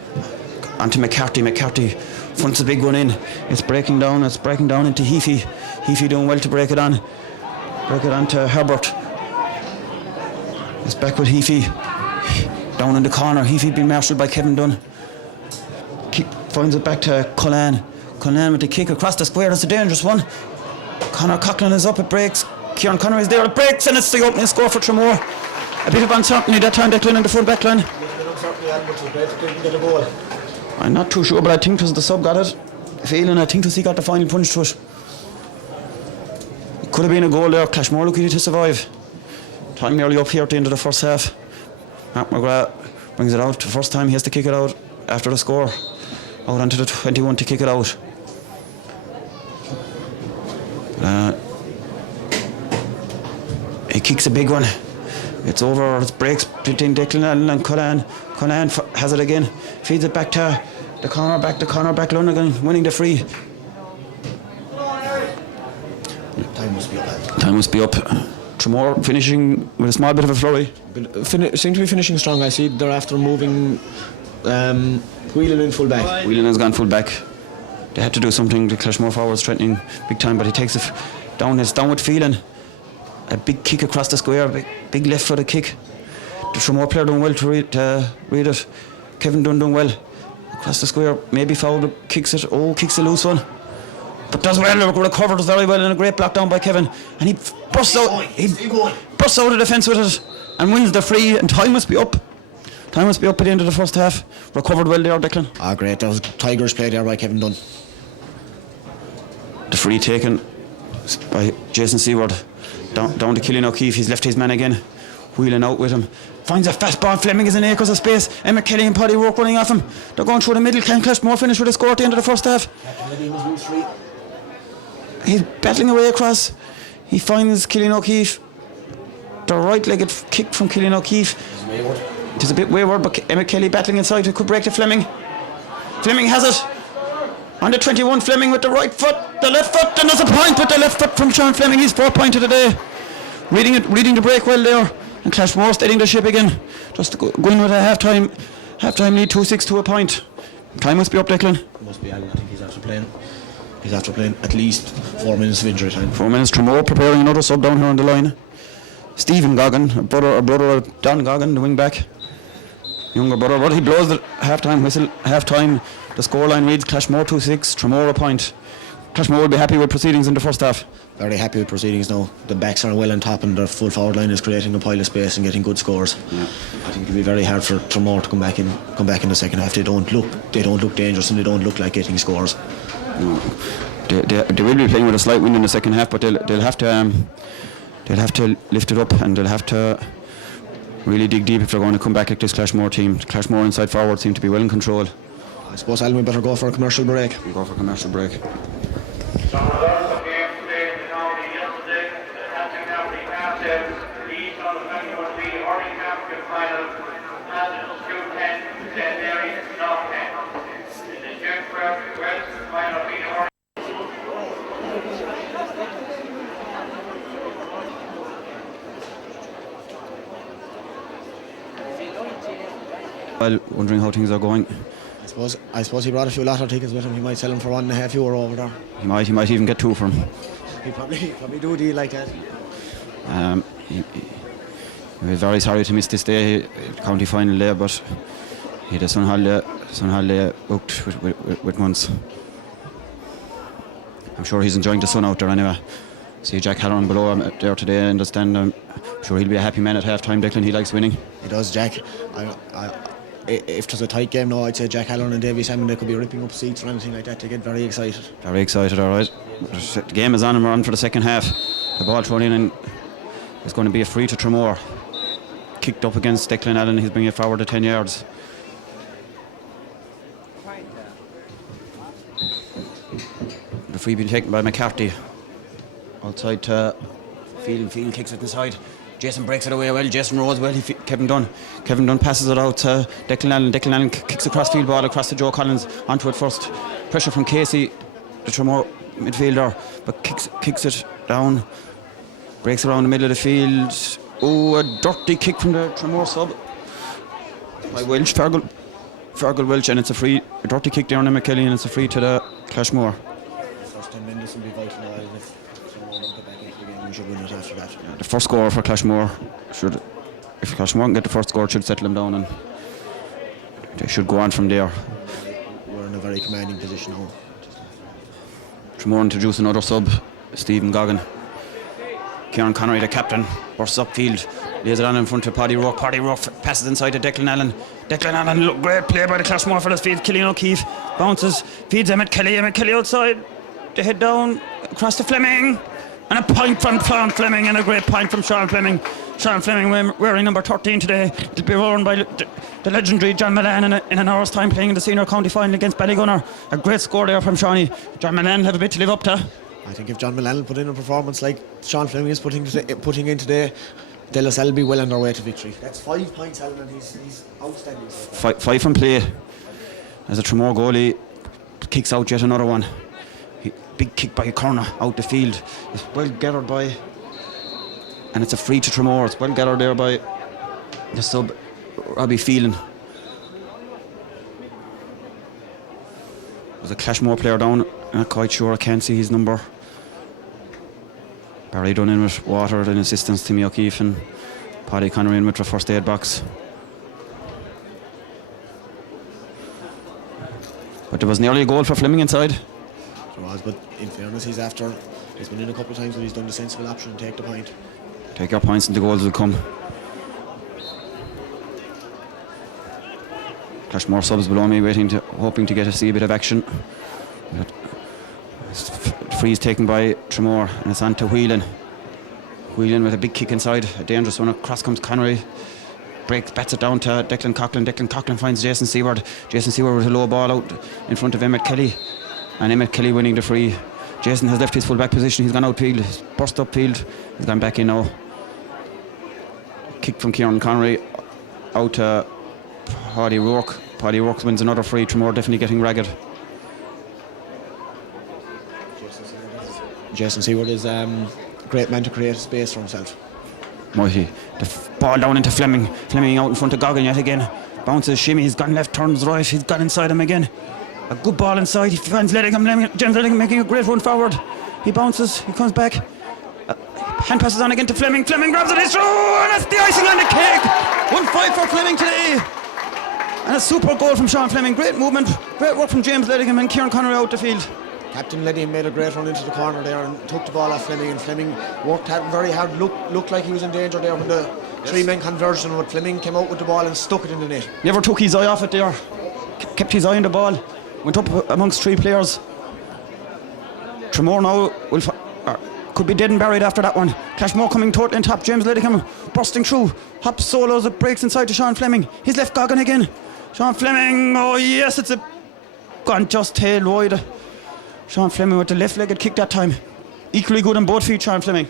onto McCarthy. McCarthy fronts a big one in. It's breaking down into Heafy. Heafy doing well to break it on to Herbert. It's back with Heafy down in the corner. Heafy being marshalled by Kevin Dunn. Finds it back to Cullen with the kick across the square. That's a dangerous one. Conor Coughlin is up, it breaks. Kieran Connery is there, it breaks, and it's the opening score for Tramore. A bit of uncertainty that time, Declan, in the full back line. I'm not too sure, but I think it was the sub got it. Phelan, I think he got the final punch to it. It could have been a goal there. Clashmore lucky to survive. Time nearly up here at the end of the first half. Mark McGrath brings it out. The first time he has to kick it out after the score. Out onto the 21 to kick it out. He kicks a big one. It's over. It breaks between Declan Allen and Cullen. Cullen has it again. Feeds it back to the corner back. Lonergan winning the free. Time must be up. Tramore finishing with a small bit of a flurry. Seem to be finishing strong. I see they're after moving Whelan in full back. Whelan has gone full back. They had to do something. The Clashmore forwards threatening big time, but he takes it down. It's down with Phelan. A big kick across the square, big left footed kick. The Tramore player doing well to read it. Kevin Dunn doing well across the square. Maybe fouled, kicks it. Kicks a loose one, but does well. Recovered very well, and a great block down by Kevin. And he bursts out. He bursts out of the defence with it and wins the free. And time must be up. Time must be up at the end of the first half. Recovered well there, Declan. Great. That was Tigers play there by Kevin Dunn. The free taken by Jason Seward. Down to Killian O'Keefe. He's left his man again. Wheeling out with him. Finds a fast ball. Fleming is in acres of space. Emma Kelly and Paddy Rourke running off him. They're going through the middle. Can Clashmore finish with a score at the end of the first half? He's battling away across. He finds Killian O'Keefe. The right-legged kick from Killian O'Keefe. It is a bit wayward, but Emma Kelly battling inside. It could break to Fleming. Fleming has it. On the 21, Fleming with the right foot, the left foot, and there's a point with the left foot from Sean Fleming. He's 4 point of the day. Reading the break well there. And Clashmore steadying the ship again. Just going with a half-time lead, 2-6 to a point. Time must be up, Declan. Must be, Alan. I think he's after playing at least 4 minutes of injury time. 4 minutes. Tramore preparing another sub down here on the line. Stephen Goggin, a brother of Don Goggin, the wing back. Younger brother, but he blows the half-time whistle. Half-time, the scoreline reads Clashmore 2-6, Tramore a point. Clashmore will be happy with proceedings in the first half. Very happy with proceedings now. The backs are well on top, and the full forward line is creating a pile of space and getting good scores. Yeah. I think it'll be very hard for Tramore to come back in the second half. They don't look dangerous, and they don't look like getting scores. No. They will be playing with a slight wind in the second half, but they'll have to lift it up, and they'll have to really dig deep if they're going to come back like this Clashmore team. The Clashmore inside forward seem to be well in control. I suppose, Alan, we better go for a commercial break. We'll go for a commercial break. Some results of games today in the county yesterday. The Hampton County Castle leads on the 21B Hurling Championship final. National School 10, St. Mary's North 10. In the Jeffrey West final B Hurling. Well, wondering how things are going. I suppose he brought a few lotto tickets with him. He might sell them for €1.5 over there. He might even get 2 from him. He probably do a deal like that. He was very sorry to miss this day, county final day, but he had a sun holiday booked with months. I'm sure he's enjoying the sun out there anyway. See Jack Halloran below him there today. I understand. I'm sure he'll be a happy man at half time. Declan, he likes winning. He does, Jack. If there's a tight game now, I'd say Jack Halloran and Davy Salmon, they could be ripping up seats or anything like that. They get very excited. Very excited, all right. The game is on and we're on for the second half. The ball thrown in and it's going to be a free to Tramore. Kicked up against Declan Allen. He's bringing it forward to 10 yards. The free being taken by McCarthy. Outside to Field. Field kicks it inside. Jason breaks it away well. Jason rolls well. Kevin Dunn passes it out to Declan Allen. Declan Allen kicks across field, ball across to Joe Collins. Onto it first. Pressure from Casey, the Tramore midfielder, but kicks it down. Breaks around the middle of the field. Oh, a dirty kick from the Tramore sub by Welch, Fergal Welch, and it's a free. A dirty kick down to McKelly, and it's a free to the Clashmore. First 10 minutes will be vital now. If Tramore don't get back into the game, we should win it after that. Yeah, the first score for Clashmore should, if Clashmore can get the first score, it should settle them down, and they should go on from there. We're in a very commanding position now. Tramore introduce another sub, Stephen Goggin. Kieran Connery, the captain, bursts upfield, lays it on in front of Paddy Rourke. Paddy Rourke passes inside to Declan Allen. Declan Allen, look, great play by the Clashmore fellas. Feeds Killian O'Keefe, bounces, feeds Emmett Kelly. Emmett Kelly outside, they head down across to Fleming, and a point from Sean Fleming, and a great point from Sean Fleming. Sean Fleming wearing number 13 today. It'll be run by the legendary John Milan in an hour's time, playing in the senior county final against Ballygunner. A great score there from Shawnee. John Milan have a bit to live up to. I think if John Milan put in a performance like Sean Fleming is putting in today, De La Salle will be well on their way to victory. That's 5 points, Alan, and he's outstanding. Five from play. As a Tramore goalie kicks out yet another one. Big kick by a corner out the field. It's well gathered by, and it's a free to Tramore. It's well gathered there by the sub, Robbie Phelan. There's a Clashmore player down. I'm not quite sure. I can't see his number. Barry Dunn in with water and assistance. Timmy O'Keefe and Paddy Connery in with the first aid box. But there was nearly a goal for Fleming inside. There was, but in fairness, he's been in a couple of times when he's done the sensible option and take the point. Take your points and the goals will come. Clashmore subs below me, hoping to see a bit of action. Freeze taken by Tramore, and it's on to Whelan. Whelan with a big kick inside, a dangerous one. Across comes Connery, bats it down to Declan Coughlin. Declan Coughlin finds Jason Seward. Jason Seward with a low ball out in front of Emmett Kelly, and Emmett Kelly winning the free. Jason has left his full back position. He's gone outfield, he's burst upfield, he's gone back in now. Kick from Kieran Connery out to Paddy Rourke. Paddy Rourke wins another free. Tramore definitely getting ragged. Jason Seward is a great man to create space for himself. Mighty. Ball down into Fleming. Fleming out in front of Goggin yet again. Bounces, shimmy, he's gone left, turns right, he's got inside him again. A good ball inside, he finds James Lettingham making a great run forward. He bounces, he comes back. Hand passes on again to Fleming. Fleming grabs it, he's through, and that's the icing on the cake. 1-5 for Fleming today. And a super goal from Sean Fleming. Great movement, great work from James Lettingham and Kieran Connery out the field. Captain Lettingham made a great run into the corner there and took the ball off Fleming, and Fleming worked very hard, looked like he was in danger there when the three-man conversion, but Fleming came out with the ball and stuck it in the net. Never took his eye off it there. Kept his eye on the ball. Went up amongst three players. Tramore now could be dead and buried after that one. Clashmore coming totally on top. James Lettingham bursting through. Hops solos, it breaks inside to Sean Fleming. He's left Goggin again. Sean Fleming, oh yes, it's gone just tail wide. Sean Fleming with the left-legged kick that time. Equally good on both feet, Sean Fleming.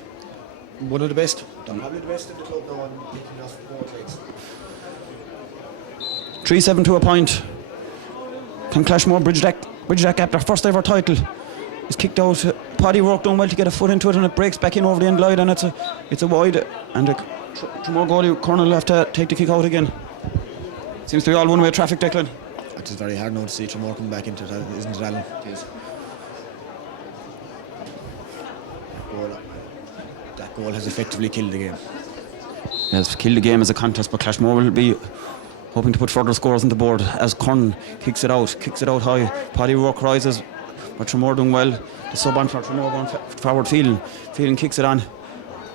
One of the best. Probably the best in the club now on kicking off both legs. 3-7 to a point. Can Clashmore bridge that gap? Their first ever title. It's kicked out. Paddy Rourke done well to get a foot into it, and it breaks back in over the end line, and it's a wide. And the Tramore goalie Cornell will have to take the kick out again. Seems to be all one-way traffic, Declan. It is very hard now to see Tramore come back into that, isn't it, Alan? It is. That goal has effectively killed the game. Yes, killed the game as a contest, but Clashmore will be hoping to put further scores on the board as Kern kicks it out high. Paddy Rourke rises, but Tramore doing well. The sub on for Tramore going forward. Phelan kicks it on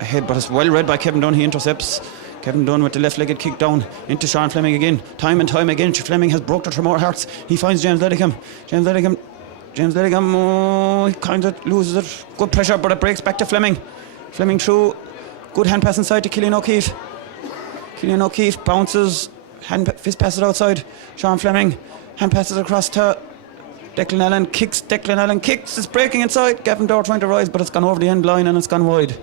ahead, but it's well read by Kevin Dunn. He intercepts. Kevin Dunn with the left-legged kick down into Sean Fleming again. Time and time again, Fleming has broke the Tramore hearts. He finds James Lettingham. James Lettingham, oh, he kind of loses it. Good pressure, but it breaks back to Fleming. Fleming through. Good hand pass inside to Killian O'Keefe. Killian O'Keefe bounces. Fist passes outside. Sean Fleming. Hand passes across to Declan Allen kicks, it's breaking inside. Gavin Dorr trying to rise, but it's gone over the end line and it's gone wide.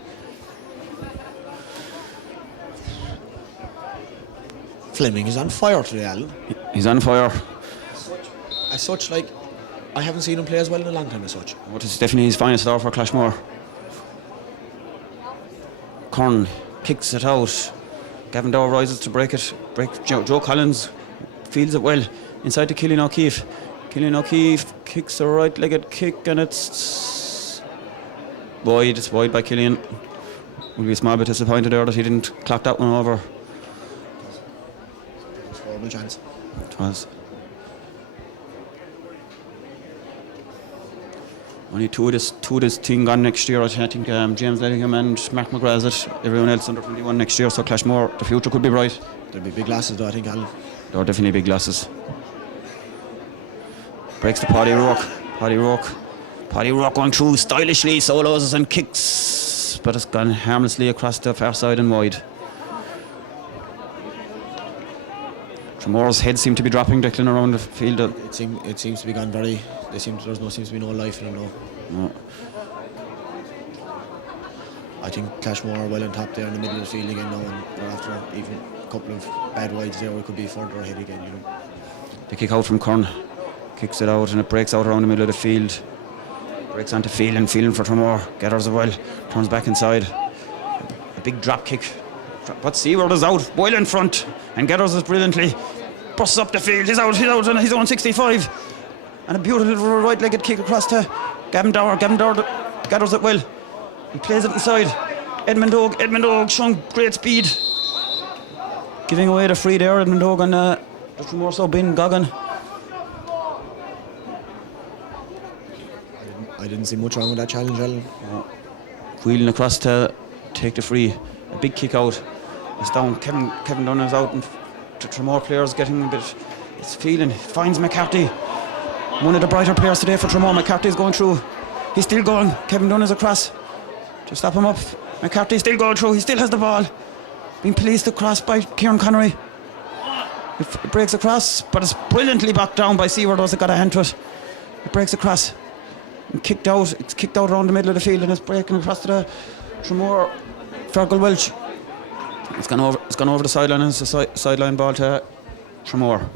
Fleming is on fire today, Alan. He's on fire. As such, like, I haven't seen him play as well in a long time as such. But it's definitely his finest hour for Clashmore. Corn kicks it out. Gavin Dorr rises to break it. Joe Collins feels it well inside to Cillian O'Keefe. Cillian O'Keefe kicks a right-legged kick and it's wide. It's wide by Cillian. Will be a small bit disappointed there that he didn't clock that one over. It's a horrible chance. It was. Only two of this thing gone next year. I think James Lettingham and Mark McGrath it. Everyone else under 21 next year. So Clashmore, the future could be bright. There'll be big glasses though, I think, Alan. There are definitely big glasses. Breaks to Paddy Rourke. Paddy Rourke going through stylishly, solos and kicks, but it's gone harmlessly across the far side and wide. Tramore's head seemed to be dropping, Declan, around the field. It seems to be gone very. There seems to be no life in it now. No. I think Clashmore are well on top there in the middle of the field again now, and they're after even a couple of bad wides there, we could be further ahead again, you know. The kick out from Kern, kicks it out and it breaks out around the middle of the field. Breaks onto Phelan for Tramore, gathers it well, turns back inside. A big drop kick, but Seward is out, well in front, and gathers it brilliantly. Busts up the field, he's out on his own 65. And a beautiful right-legged kick across to Gavin Dower. Gavin Dower gathers it well. He plays it inside. Edmund Ogue showing great speed. Giving away the free there, Edmund Ogue on the Tramore sub in Goggin. I didn't see much wrong with that challenge, Alan. Wheeling across to take the free. A big kick out. It's down. Kevin Dunn is out, and the Tramore players getting a bit. It's feeling. Finds McCarthy. One of the brighter players today for Tramore. McCarthy is going through. He's still going. Kevin Dunn is across to stop him up. McCarthy still going through. He still has the ball. Being policed across by Kieran Connery. It breaks across, but it's brilliantly backed down by Seward as it got a hand to it. It breaks across. And kicked out. It's kicked out around the middle of the field and it's breaking across to the Tramore. Fergal Welch. It's gone over the sideline and it's a sideline ball to Tramore.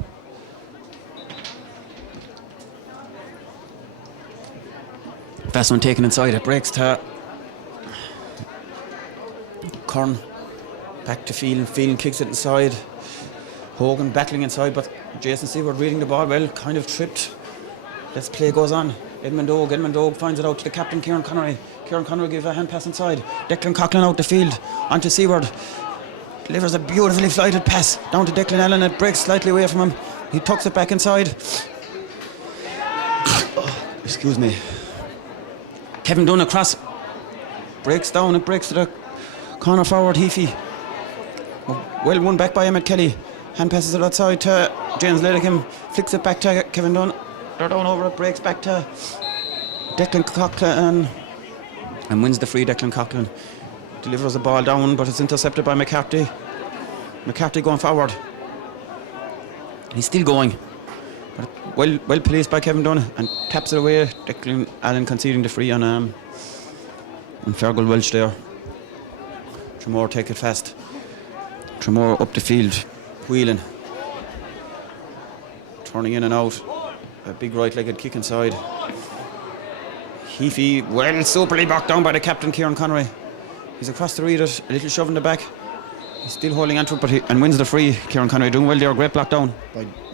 Fast one taken inside. It breaks to Kern. Back to Phelan. Phelan kicks it inside. Hogan battling inside, but Jason Seward reading the ball well, kind of tripped. Let's play goes on. Edmund Ogue finds it out to the captain, Kieran Connery. Kieran Connery gives a hand pass inside. Declan Coughlin out the field, onto Seward. Delivers a beautifully flighted pass down to Declan Allen. It breaks slightly away from him. He tucks it back inside. Excuse me. Kevin Dunn across. Breaks down, it breaks to the corner forward, Heafy. Well won back by Emmett Kelly. Hand passes it outside to James Lettingham. Flicks it back to Kevin Dunn. They're down over it, breaks back to Declan Coughlin and wins the free. Declan Coughlin delivers the ball down, but it's intercepted by McCarthy. McCarthy going forward. He's still going. But well policed by Kevin Dunn and taps it away. Declan Allen conceding the free on Fergal Welch there. Tramore take it fast. Tramore up the field, wheeling. Turning in and out. A big right-legged kick inside. Heafy, well superly backed down by the captain, Kieran Connery. He's across the read it, a little shove in the back. He's still holding onto it, but and wins the free. Kieran Connery doing well there, great block down.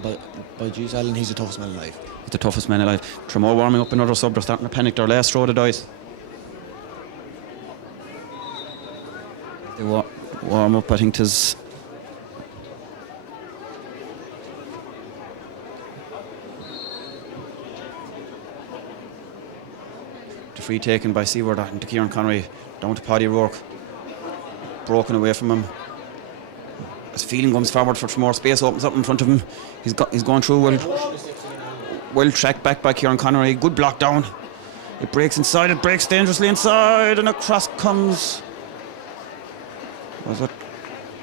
By Jeez Allen, he's the toughest man alive. He's the toughest man alive. Tramore warming up another sub, they're starting to panic, their last throw of the dice. They warm up, I think tis the free taken by Seward into Kieran Connery, down to Paddy Rourke. Broken away from him. As Phelan comes forward for more space, opens up in front of him. He's going through well tracked back by Kieran Connery. Good block down. It breaks inside, it breaks dangerously inside, and across comes. Was it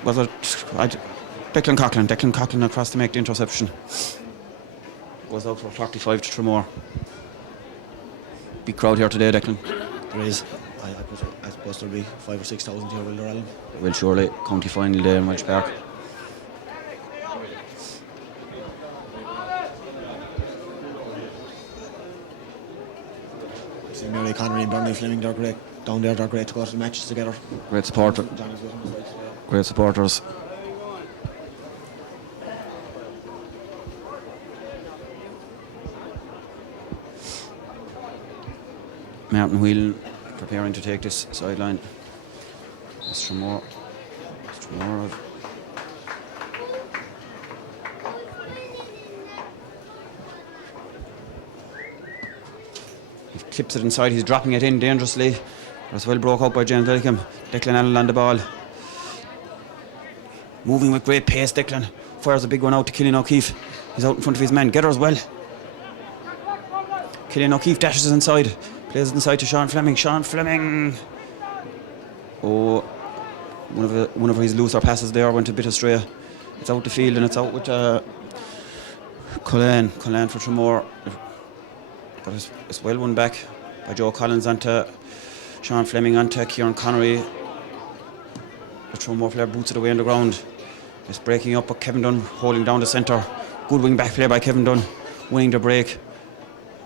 Declan Coughlin across to make the interception. goes out for 45 to Tramore. Big crowd here today, Declan. There is. I suppose there'll be 5,000 or 6,000 here, will there, Alan? Well, surely, county final day in Welsh Park. See Mary Connery and Bernie Fleming, they're great. Down there, they're great to go to the matches together. Great supporter. Johnny's with them as well today. Great supporters. Martin Whelan preparing to take this sideline. It's Tramore. He clips it inside, he's dropping it in dangerously. That's well broke out by James Ellicombe. Declan Allen on the ball. Moving with great pace, Declan. Fires a big one out to Cillian O'Keefe. He's out in front of his man. Get her as well. Cillian O'Keefe dashes inside. Plays it inside to Sean Fleming. Sean Fleming. Oh, one of his looser passes there went a bit astray. It's out the field and it's out with Colleen for Tramore. But it's well won back by Joe Collins onto Sean Fleming onto Kieran Connery. The Tramore player boots it away on the ground. It's breaking up, but Kevin Dunn holding down the centre. Good wing back play by Kevin Dunn, winning the break.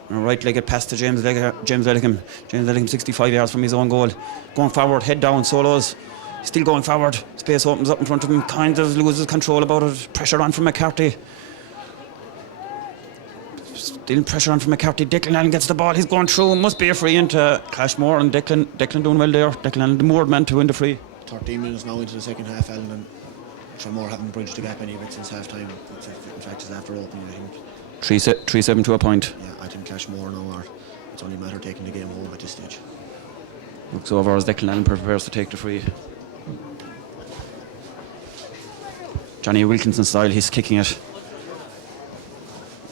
And a right-legged pass to James Ellicombe. James Ellicombe 65 yards from his own goal. Going forward, head down, solos. Still going forward. Space opens up in front of him. Kind of loses control about it. Pressure on from McCarthy. Still pressure on from McCarthy. Declan Allen gets the ball. He's going through. Must be a free into Clashmore. And Declan doing well there. Declan Allen, the moored man to win the free. 13 minutes now into the second half, Alan, and Tramore haven't bridged the gap any bit since half time. In fact, it's after opening, I think. 3-7 to a point. Yeah, I think Clashmore now it's only a matter of taking the game home at this stage. Looks over as Declan Allen prepares to take the free. Johnny Wilkinson style, he's kicking it.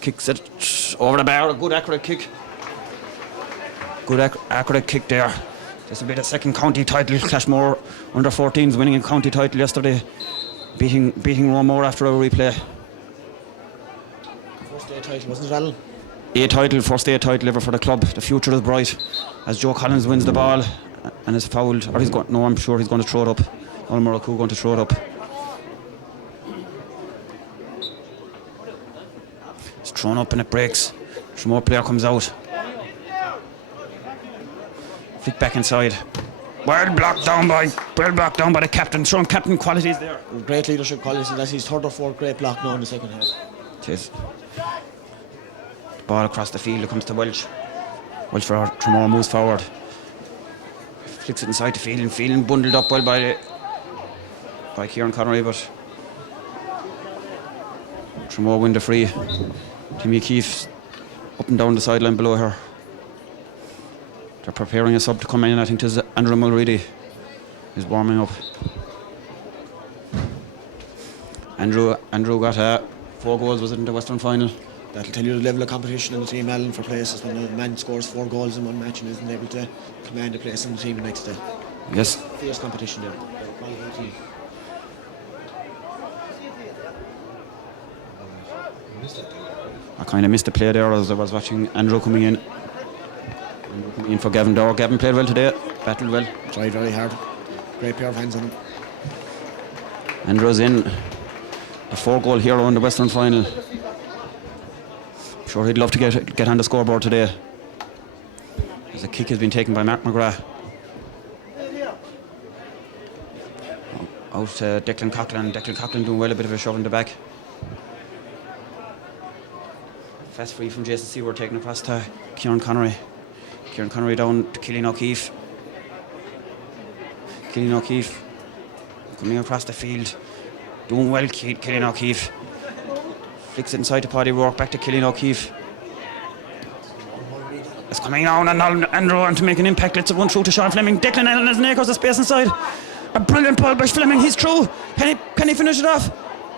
Kicks it over the bar, a good accurate kick. Good accurate kick there. This will be the second county title. Clashmore under 14s winning a county title yesterday, beating Romore after a replay. First day title, wasn't it, Alan? First day title ever for the club. The future is bright as Joe Collins wins the ball and is fouled, or I'm sure he's going to throw it up. Olmoroku going to throw it up. It's thrown up and it breaks. Tramore player comes out. Flick back inside. Well blocked down by the captain. Showing captain qualities there. Great leadership qualities. That's his third or fourth great block now in the second half. It is. Ball across the field. It comes to Welsh. Welsh for Tramore moves forward. Flicks it inside the field and feeling bundled up well by Kieran Connery, but Tramore win the free. Timmy O'Keefe up and down the sideline below her. They're preparing a sub to come in. I think there's Andrew Mulready is warming up. Andrew got 4 goals, was it, in the Western final? That'll tell you the level of competition in the team, Alan, for places when a man scores 4 goals in one match and isn't able to command a place in the team the next day. Yes. Fierce competition there. They're a quality team. I kind of missed the play there as I was watching Andrew coming in. For Gavin Dower. Gavin played well today, battled well. Tried very hard. Great pair of hands on him. Andrew's in, the 4-goal hero in the Western final. I'm sure he'd love to get on the scoreboard today. As a kick has been taken by Mark McGrath. Out to Declan Coughlin. Declan Coughlin doing well, a bit of a shove in the back. Fast free from Jason Seward, taken across to Kieran Connery. Kieran Connery down to Cillian O'Keefe. Cillian O'Keefe coming across the field. Doing well, Cillian O'Keefe. Flicks it inside to Paddy Rourke, back to Cillian O'Keefe. It's coming on and Andrew on to make an impact. Let's run through to Sean Fleming. Declan Allen has an across the space inside. A brilliant ball by Fleming, he's through. Can he finish it off?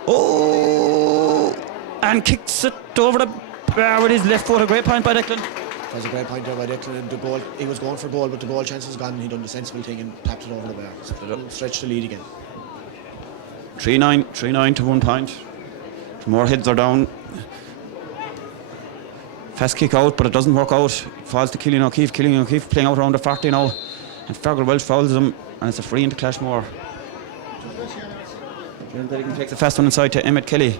Oh! And kicks it over the bar with his left foot. A great point by Declan. That was a great point there by Declan. The goal, he was going for goal, but the goal chance was gone. He done the sensible thing and tapped it over the bar. So stretched the lead again. 3-9 to 1 point. More heads are down. Fast kick out, but it doesn't work out. Falls to Killian O'Keefe. Killian O'Keefe playing out around the 40 now. And Fergal Welch fouls him, and it's a free into Clashmore. Then takes the fast one inside to Emmett Kelly.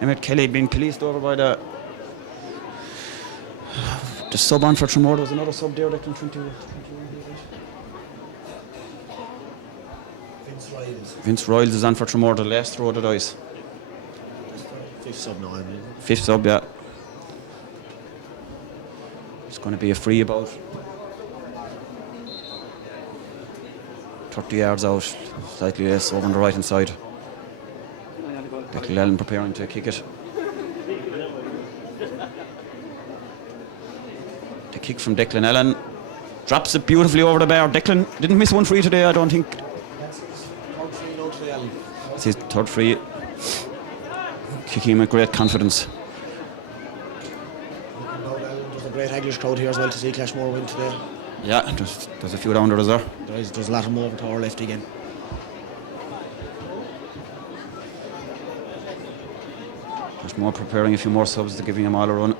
Emmett Kelly being policed over by the sub on for Tramore. There was another sub there that can 21. Vince Royals is on for Tramore, the last throw of the dice. Fifth sub now, I mean. Fifth sub, yeah. It's going to be a free about 30 yards out, slightly less over on the right hand side. Declan Allen preparing to kick it. The kick from Declan Allen drops it beautifully over the bar. Declan didn't miss one free today, I don't think. It's his third free. Kicking him with great confidence. There's a great English crowd here as well to see Clashmore win today. Yeah, there's a few down there as well. There's a lot of them over to our left again. There's more preparing a few more subs to giving them all a run.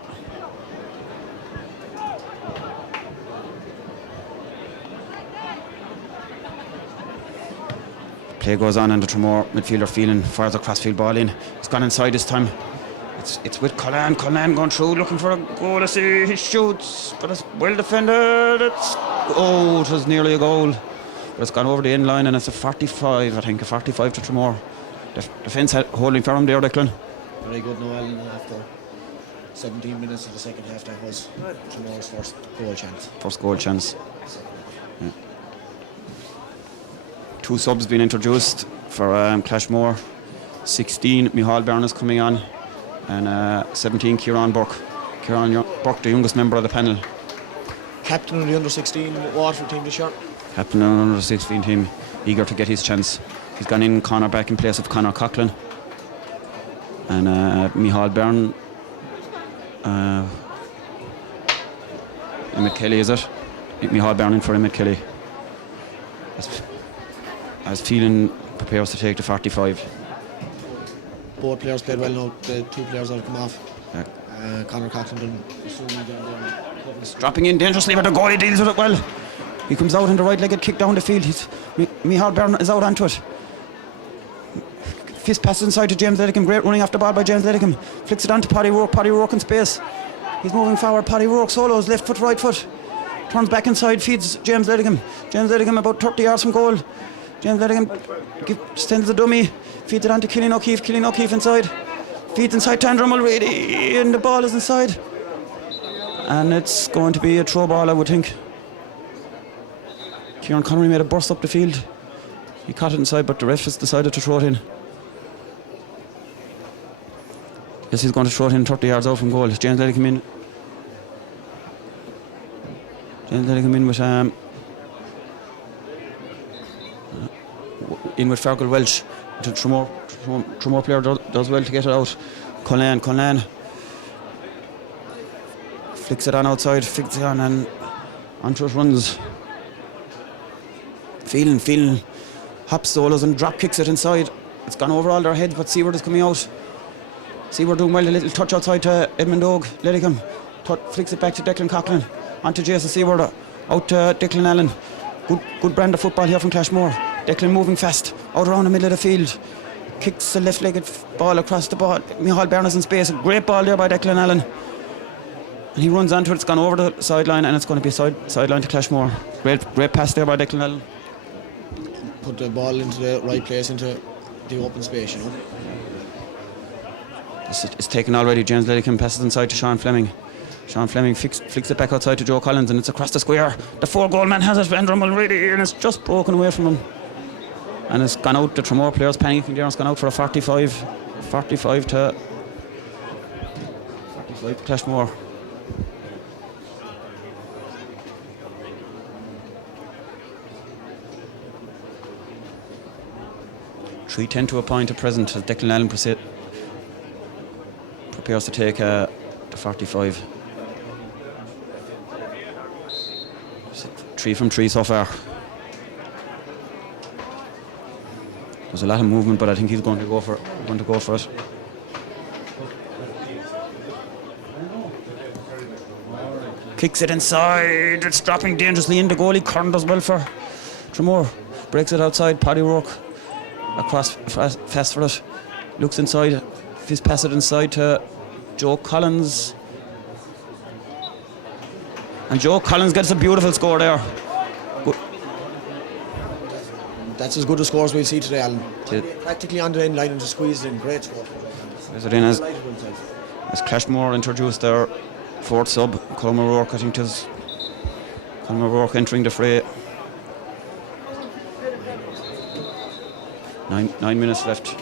Play goes on and the Tramore midfielder feeling fires a crossfield ball in. It's gone inside this time. It's with Collan. Collan going through looking for a goal. I see he shoots, but it's well defended. It was nearly a goal. But it's gone over the end line and it's a 45, I think, a 45 to Tramore. Defence holding firm there, Declan. Very good now, Alan, after 17 minutes of the second half. That was Tramore's first goal chance. First goal chance. Yeah. Two subs being introduced for Clashmore. 16, Micheál Byrne is coming on, and 17, Kieran Burke. Kieran Burke, the youngest member of the panel. Captain of the under-16 Waterford team this year. Captain of the under-16 team, eager to get his chance. He's gone in Conor back in place of Conor Coughlin. And Micheál Byrne, Emmett Kelly, is it? Micheál Byrne in for Emmett Kelly. As Phelan prepares to take the 45. Both players played well now. The two players that have come off. Yeah. Conor Coughlin Dropping in dangerously, but the goalie deals with it well. He comes out in the right-legged kick down the field. Micheál Byrne is out onto it. Fist passes inside to James Ledickham. Great running off the ball by James Ledickham. Flicks it on to Paddy Rourke. Paddy Rourke in space. He's moving forward. Paddy Rourke solos left foot, right foot. Turns back inside, feeds James Ledickham. James Ledickham about 30 yards from goal. James Ledickham sends the dummy. Feeds it on to Killian O'Keefe. Killian O'Keefe inside. Feeds inside to Andrew Mulready. And the ball is inside. And it's going to be a throw ball, I would think. Kieran Connery made a burst up the field. He caught it inside, but the ref has decided to throw it in. Yes, he's going to throw it in 30 yards out from goal. James Ledickham in. James Ledickham in with Fergal Welch. The Tramore player does well to get it out. Collan flicks it on outside, flicks it on and onto it runs. Feeling hop solos and drop kicks it inside. It's gone over all their heads, but Seward is coming out. Seward doing well, a little touch outside to Edmund Ogue. Ledickham flicks it back to Declan Coughlin. Onto Jason Seward, out to Declan Allen. Good brand of football here from Clashmore. Declan moving fast, out around the middle of the field. Kicks the left-legged ball across the ball. Micheál Byrne is in space. A great ball there by Declan Allen. And he runs onto it. It's gone over the sideline and it's going to be sideline to Clashmore. Great pass there by Declan Allen. Put the ball into the right place, into the open space, you know. It's taken already. James Ledickham passes inside to Sean Fleming. Sean Fleming flicks it back outside to Joe Collins and it's across the square. The 4-goal man has it, Andrew Mulready, and it's just broken away from him. And it's gone out. The Tramore players panicking there. It's gone out for a 45 to Clashmore. .310 to a point at present as Declan Allen prepares to take the 45. 3 from 3 so far. There's a lot of movement, but I think he's going to go for it. Kicks it inside. It's dropping dangerously in. The goalie Curran does well for Tramore. Breaks it outside. Paddy Rourke across fast for it. Looks inside. He's passed it inside to Joe Collins. And Joe Collins gets a beautiful score there. Good. That's as good a score as we'll see today, Alan. Practically on the end line and just squeezed in. Great score. As Clashmore introduced their fourth sub, Colm O'Rourke, I think it is. Colm O'Rourke entering the fray. 9 minutes left.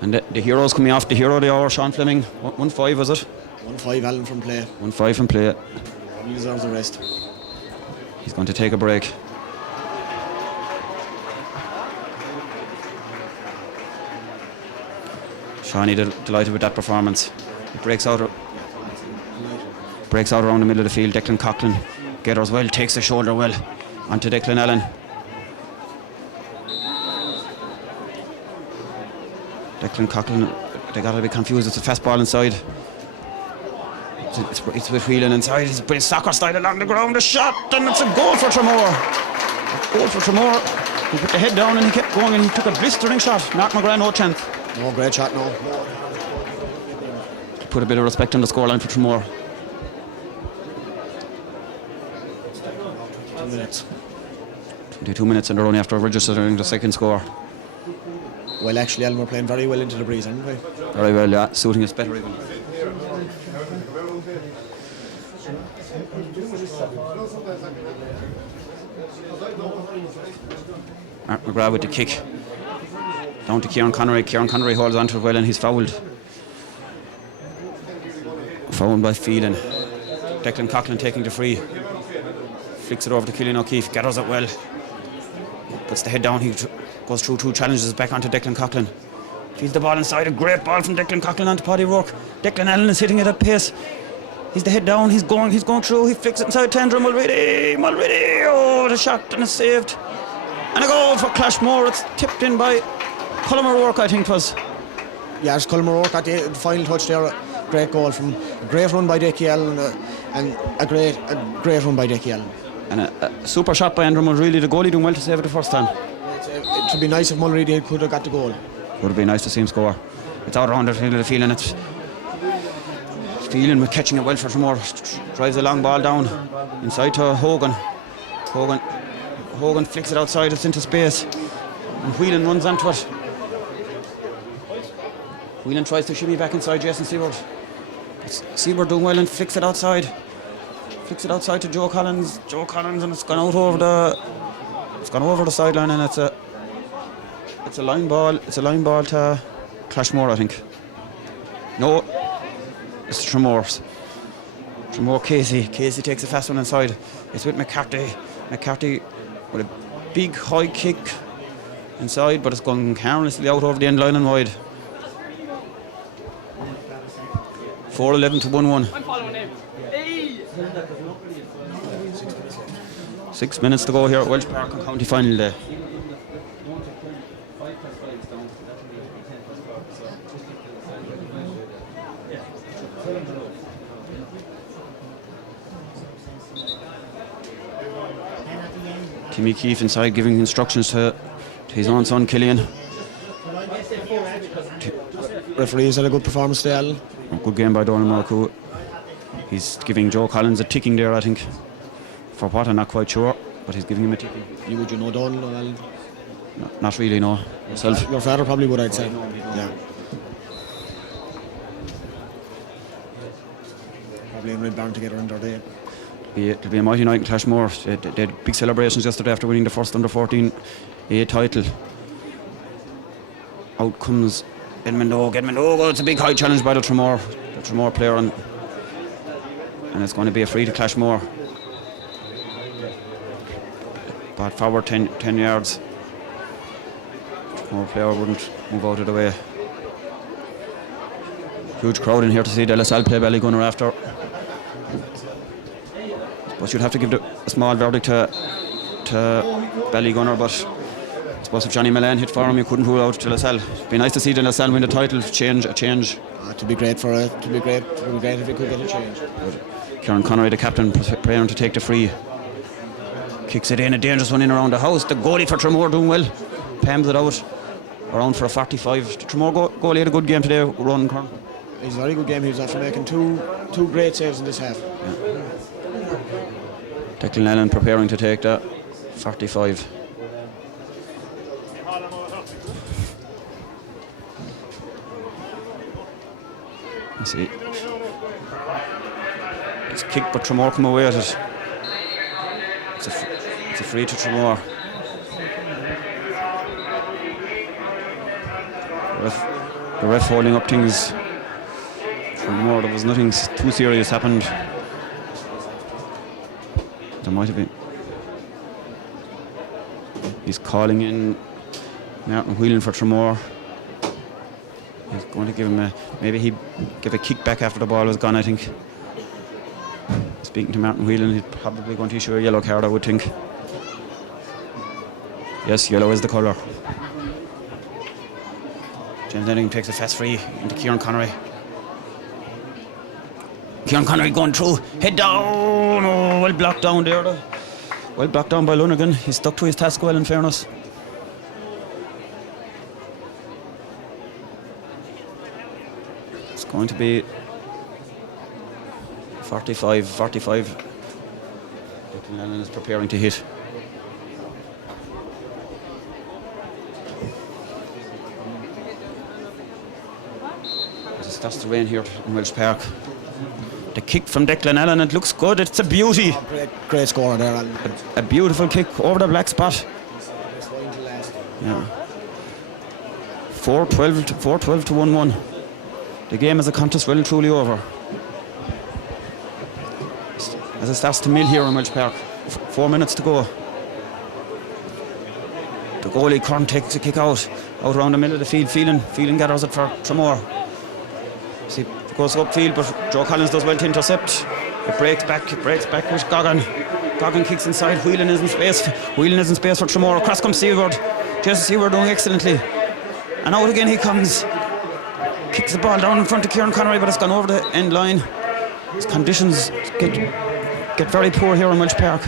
And the heroes coming off, the hero of the hour, Sean Fleming. 1-5 was it? 1-5 Alan from play. 1-5 from play. He deserves the rest. He's going to take a break. Shawnee delighted with that performance. He breaks out around the middle of the field. Declan Coughlin gathers well, takes the shoulder well onto Declan Allen. Declan Coughlin, they got a bit confused. It's a fast ball inside. It's with Whelan inside. He's putting soccer style along the ground. A shot, and it's a goal for Tramore. A goal for Tramore. He put the head down and he kept going and he took a blistering shot. Mark McGrath, no chance. No, great shot, no. Put a bit of respect on the scoreline for Tramore. 2 minutes. 22 minutes and they're only after registering the second score. Well, actually, Alan, we're playing very well into the breeze, aren't we? Very well, yeah. Suiting us better even. Mark McGrath with the kick. Down to Kieran Connery. Kieran Connery holds on to it well and he's fouled. Fouled by Phelan. Declan Coughlin taking the free. Flicks it over to Cillian O'Keefe. Gathers it well. Puts the head down. He goes through 2 challenges back onto Declan Coughlin. Feeds the ball inside. A great ball from Declan Coughlin onto Paddy Rourke. Declan Allen is hitting it at pace. He's the head down. He's going through. He flicks it inside Tendra Mulready. Oh, the shot and it's saved. And a goal for Clashmore. It's tipped in by Colm O'Rourke, I think it was. Yeah, it's Colm O'Rourke at the final touch there. Great goal from a great run by Dickie Allen and a great run by Dickie Allen. And a super shot by Andrew Mulready. The goalie doing well to save it the first time. It would be nice if Mulready could have got the goal. Would have been nice to see him score. It's out around the field of the field and it's Phelan with catching it well for Tramore. Drives a long ball down inside to Hogan. Hogan flicks it outside, it's into space. And Whelan runs onto it. Whelan tries to shimmy back inside Jason Seward. Seward doing well and flicks it outside. Flicks it outside to Joe Collins. And it's gone out over the sideline and it's a line ball. It's a line ball to Clashmore, I think. No, it's Tramore's. Tramore Casey. Casey takes a fast one inside. It's with McCarthy. McCarthy with a big high kick inside, but it's gone harmlessly out over the end line and wide. 4-11 to 1-1. 6 minutes to go here at Welsh Park on county final day. Timmy Keefe inside giving instructions to his own son Killian. Referee's had a good performance today, Alan. Good game by Donald Marcoux. He's giving Joe Collins a ticking there, I think. For what, I'm not quite sure, but he's giving him a ticking. Would you know Donald or Alan? No, not really, no. Yourself? Your father probably would, I'd say. Yeah. Probably in Red Barn together in their day. It'll be a mighty night in Clashmore. They had big celebrations yesterday after winning the first under-14 A title. Out comes Edmund Og. It's a big high challenge by the Tramore player, and it's going to be a free to Clashmore. But forward 10 yards. Tramore player wouldn't move out of the way. Huge crowd in here to see De La Salle play Ballygunner after. But you'd have to give a small verdict to Ballygunner, but suppose if Johnny Milan hit for him, you couldn't rule out De La Salle. It'd be nice to see De La Salle win the title, change. To be great if we could get a change. Kieran Connery, the captain, preparing to take the free. Kicks it in, a dangerous one in around the house. The goalie for Tramore doing well. Palms it out. Around for a 45. The Tramore goalie had a good game today, Ronan Kern. He's a very good game. He was after making two great saves in this half. Yeah. Declan Allen preparing to take that 45. Let's see. It's kicked, but Tramore come away with it. It's a free to Tramore. The ref holding up things. Tramore, there was nothing too serious happened. There might have been. He's calling in Martin Whelan for Tramore. He's going to give him maybe he give a kick back after the ball was gone, I think. Speaking to Martin Whelan, he's probably going to issue a yellow card, I would think. Yes, yellow is the colour. James Denning takes a fast free into Kieran Connery. Kieran Connery going through, head down, oh, well blocked down there though. Well blocked down by Lonergan. He stuck to his task well, in fairness. It's going to be 45. Declan Allen is preparing to hit. As it starts to rain here in Welsh Park. The kick from Declan Allen, it looks good, it's a beauty. Oh, great scorer there, Alan. A beautiful kick over the black spot. Yeah. 4-12 to 1-1. The game is a contest well and truly over. As it starts to mill here in Welsh Park. 4 minutes to go. The goalie Kern takes a kick out around the middle of the field. Phelan gathers it for Tramore. See, it goes upfield, but Joe Collins does well to intercept. It breaks back with Goggin. Goggin kicks inside. Whelan is in space for Tramore. Across comes Seward. Jason Seward doing excellently. And out again he comes. Kicks the ball down in front of Kieran Connery, but it's gone over the end line. His conditions get very poor here in Welsh Park.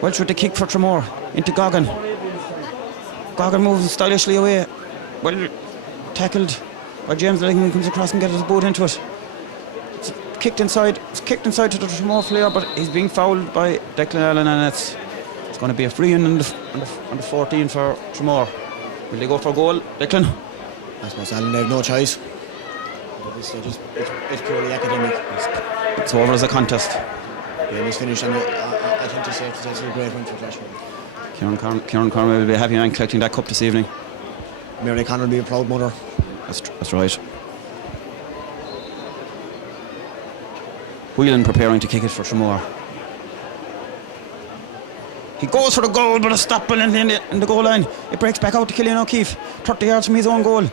Welsh with the kick for Tramore into Goggin. Goggin moves stylishly away. Well tackled by James Lennon, comes across and gets his boot into it. It's kicked inside to the Tramore player, but he's being fouled by Declan Allen, and it's going to be a free in on the 14 for Tramore. Will they go for a goal, Declan? I suppose Allen, they have no choice. It's purely academic. It's over as a contest. Yeah, he's finished, and I think it's safe to say it's a great win for Clashmore. Kieran Connery will be a happy man collecting that cup this evening. Mary Connor will be a proud mother. That's right. Whelan preparing to kick it for Tramore. He goes for the goal, but a stop in the goal line. It breaks back out to Killian O'Keefe, 30 yards from his own goal.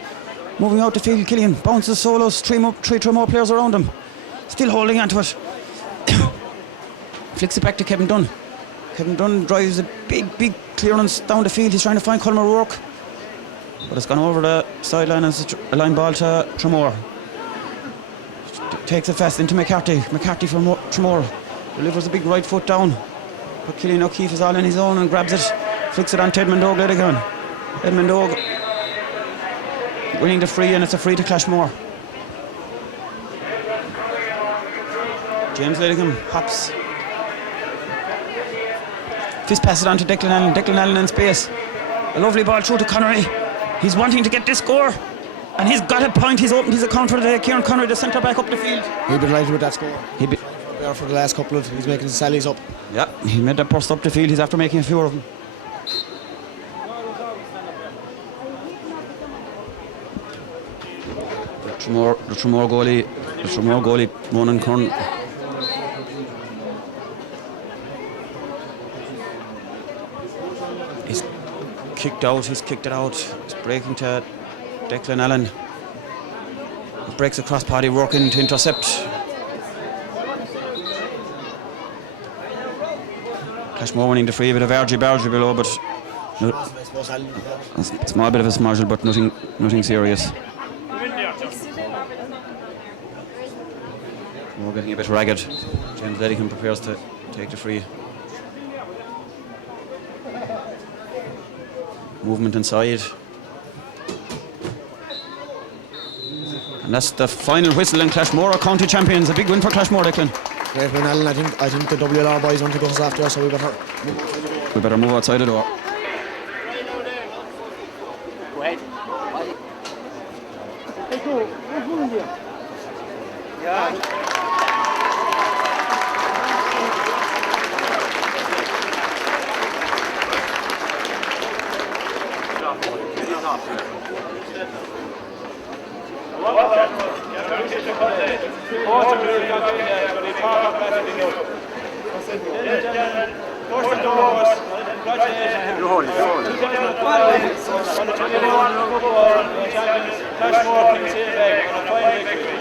Moving out the field, Killian bounces solos, three Tramore players around him. Still holding onto it. Flicks it back to Kevin Dunn. Kevin Dunn drives a big clearance down the field. He's trying to find Colm O'Rourke, but it's gone over the sideline as a line ball to Tramore. Takes it fast into McCarthy. McCarthy from Tramore delivers a big right foot down, but Killian O'Keefe is all on his own and grabs it, flicks it on to Edmund Ogle again. Edmund Ogle winning the free, and it's a free to Clashmore. James Lillingham hops. Fist passes it on to Declan Allen. Declan Allen in space. A lovely ball through to Connery. He's wanting to get this score, and he's got a point. He's opened his account for the Kieran Connery, the centre back up the field. He'll be delighted with that score. He'll be there for the last couple of. He's making his sallies up. Yeah, he made that burst up the field. He's after making a few of them. The Tramore goalie, Ronan Kern. He's kicked it out. He's breaking to Declan Allen. He breaks across Paddy Rourke in to intercept. Clashmore winning the free, a bit of argy-bargy below, but No, a small bit of a smudgel, but nothing serious. We're getting a bit ragged. James Ledican prepares to take the free. Movement inside. And that's the final whistle, and Clashmore are county champions. A big win for Clashmore, Declan. Great win, Alan. I think the WLR boys want to go after us, so we better move outside the door. Go ahead. Yeah. Clashmore Kinsalebeg on a fine victory.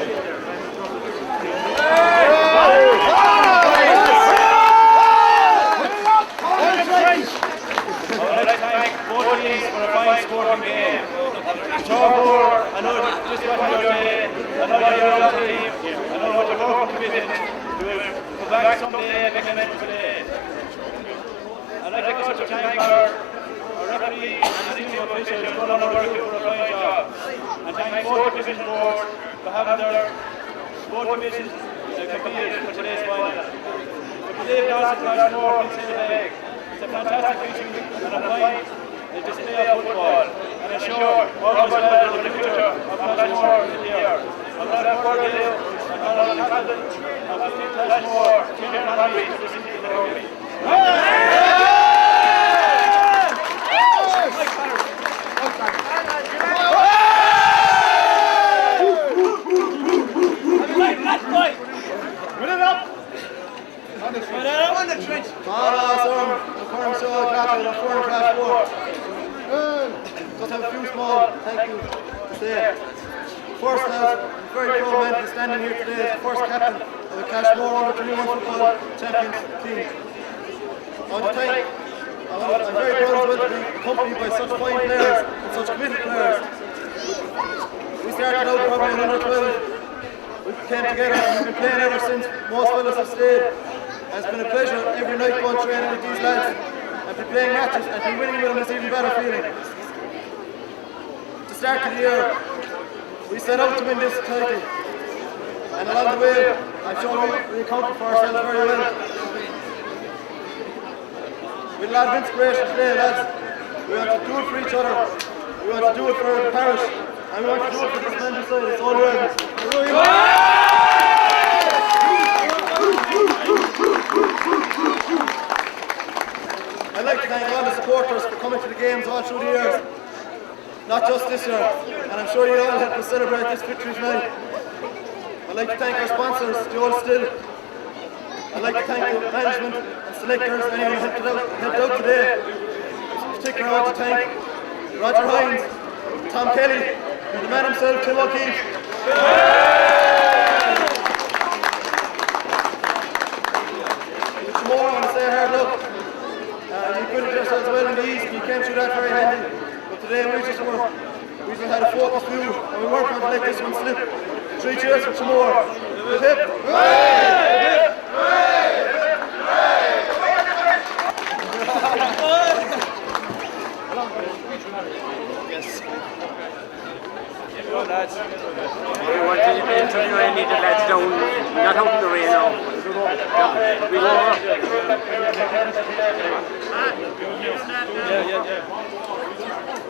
I'd like to thank both teams for a fine sporting game. Tramore, I know just what you're doing. I know you're a team. I know what you're working committed to go back someday and make a mental today. I'd like to also thank our referee and team officials for all the work for a fine job. And thank both division boards for having their both divisions competed for today's final. For today, Clashmore Kinsalebeg. It's a fantastic vision and a fine display of football, and a show all the well for the future of Clashmore in the year. I'm not a further ado, and I'm the captain of Clashmore, Tim Henry, to the city of the rugby. Just have a few small thank you to say. First, I'm very proud man to be standing here today as the first captain of the Clashmore u21 football champions team. I'm very proud as well to be accompanied by such fine players and such committed players. We started out probably in under 12. We came together and we've been playing ever since. Most fellas have stayed. And it's been a pleasure every night going training with these lads and be playing matches and be winning with them is even better feeling. To start the year, we set out to win this title, and along the way, I'm sure we accounted for ourselves very well. With a lot of inspiration today, lads. We want to do it for each other, we want to do it for the parish, and we want to do it for this man beside us, all around. I'd like to thank all the supporters for coming to the games all through the years. Not just this year, and I'm sure you all helped us celebrate this victory tonight. I'd like to thank our sponsors, the Old Still. I'd like to thank the management and selectors and anyone who helped out today. In particular, I want to thank Roger Hines, Tom Kelly, and the man himself, Tim O'Keefe. Tramore, I want to say a hard luck. You put it yourselves well in the East, and you came through that very handy. Today we just had a focused view and we weren't going to let this one slip. 3 cheers for Tramore. Hip hip! Hooray! Yes. Good lads. We want to need the lads down, not out in the rain now. We go over. Yeah.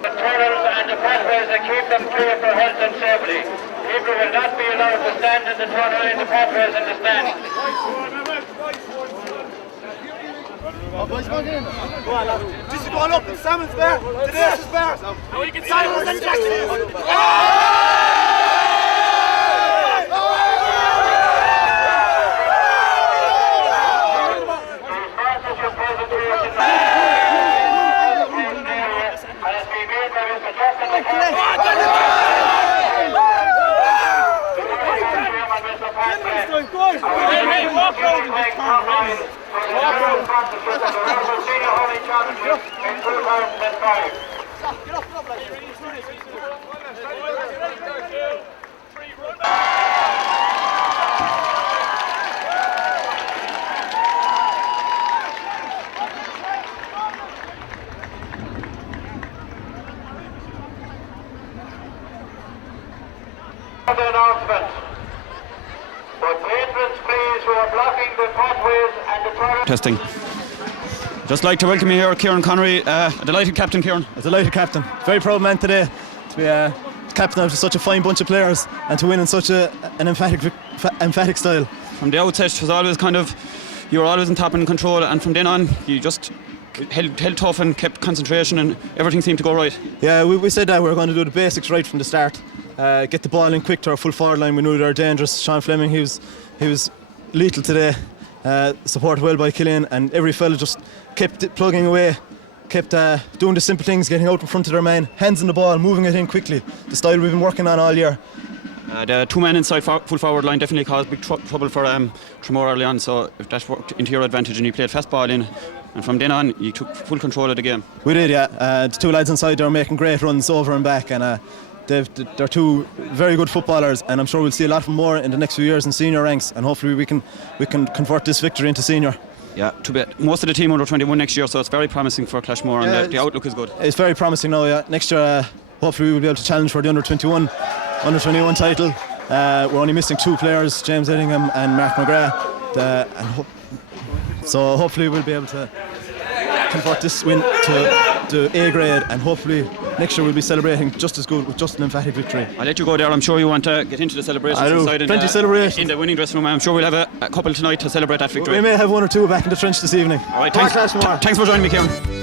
The toilers and the pathways that keep them clear for health and safety. People will not be allowed to stand in the tunnel, in the pathways and the stands. Oh, boys, come in. Go on, lads. This is going up. Salmon's bear. Today's is bear. Now you can silence and Jackson. Walk around. Championship in 2005. The announcement. But patrons, please, who are blocking the pathways and the toilet. Testing. Just like to welcome you here, Kieran Connery. A delighted captain, Kieran. A delighted captain. Very proud man today to be captain of such a fine bunch of players and to win in such an emphatic style. From the outset, it was always you were always on top and in control, and from then on, you just held tough and kept concentration, and everything seemed to go right. Yeah, we said that we were going to do the basics right from the start. Get the ball in quick to our full forward line. We knew they were dangerous. Sean Fleming, he was lethal today. Supported well by Killian, and every fella just kept plugging away, kept doing the simple things, getting out in front of their man, hands on the ball, moving it in quickly. The style we've been working on all year. The two men inside full forward line definitely caused big trouble for Tramore early on, so if that worked into your advantage and you played fast ball in, and from then on you took full control of the game. We did, yeah. The two lads inside there are making great runs over and back, and they're two very good footballers, and I'm sure we'll see a lot more in the next few years in senior ranks, and hopefully we can convert this victory into senior. Yeah, to be most of the team under 21 next year, so it's very promising for Clashmore, and the outlook is good. It's very promising now, yeah. Next year, hopefully we'll be able to challenge for the under 21 title. We're only missing two players, James Edingham and Mark McGrath, so hopefully we'll be able to convert this win to A grade, and hopefully next year we'll be celebrating just as good with just an emphatic victory. I'll let you go there. I'm sure you want to get into the celebrations. I do. Inside Plenty of celebrations in the winning dressing room. I'm sure we'll have a couple tonight to celebrate that victory. We may have one or two back in the trench this evening. All right, thanks for joining me, Kieran.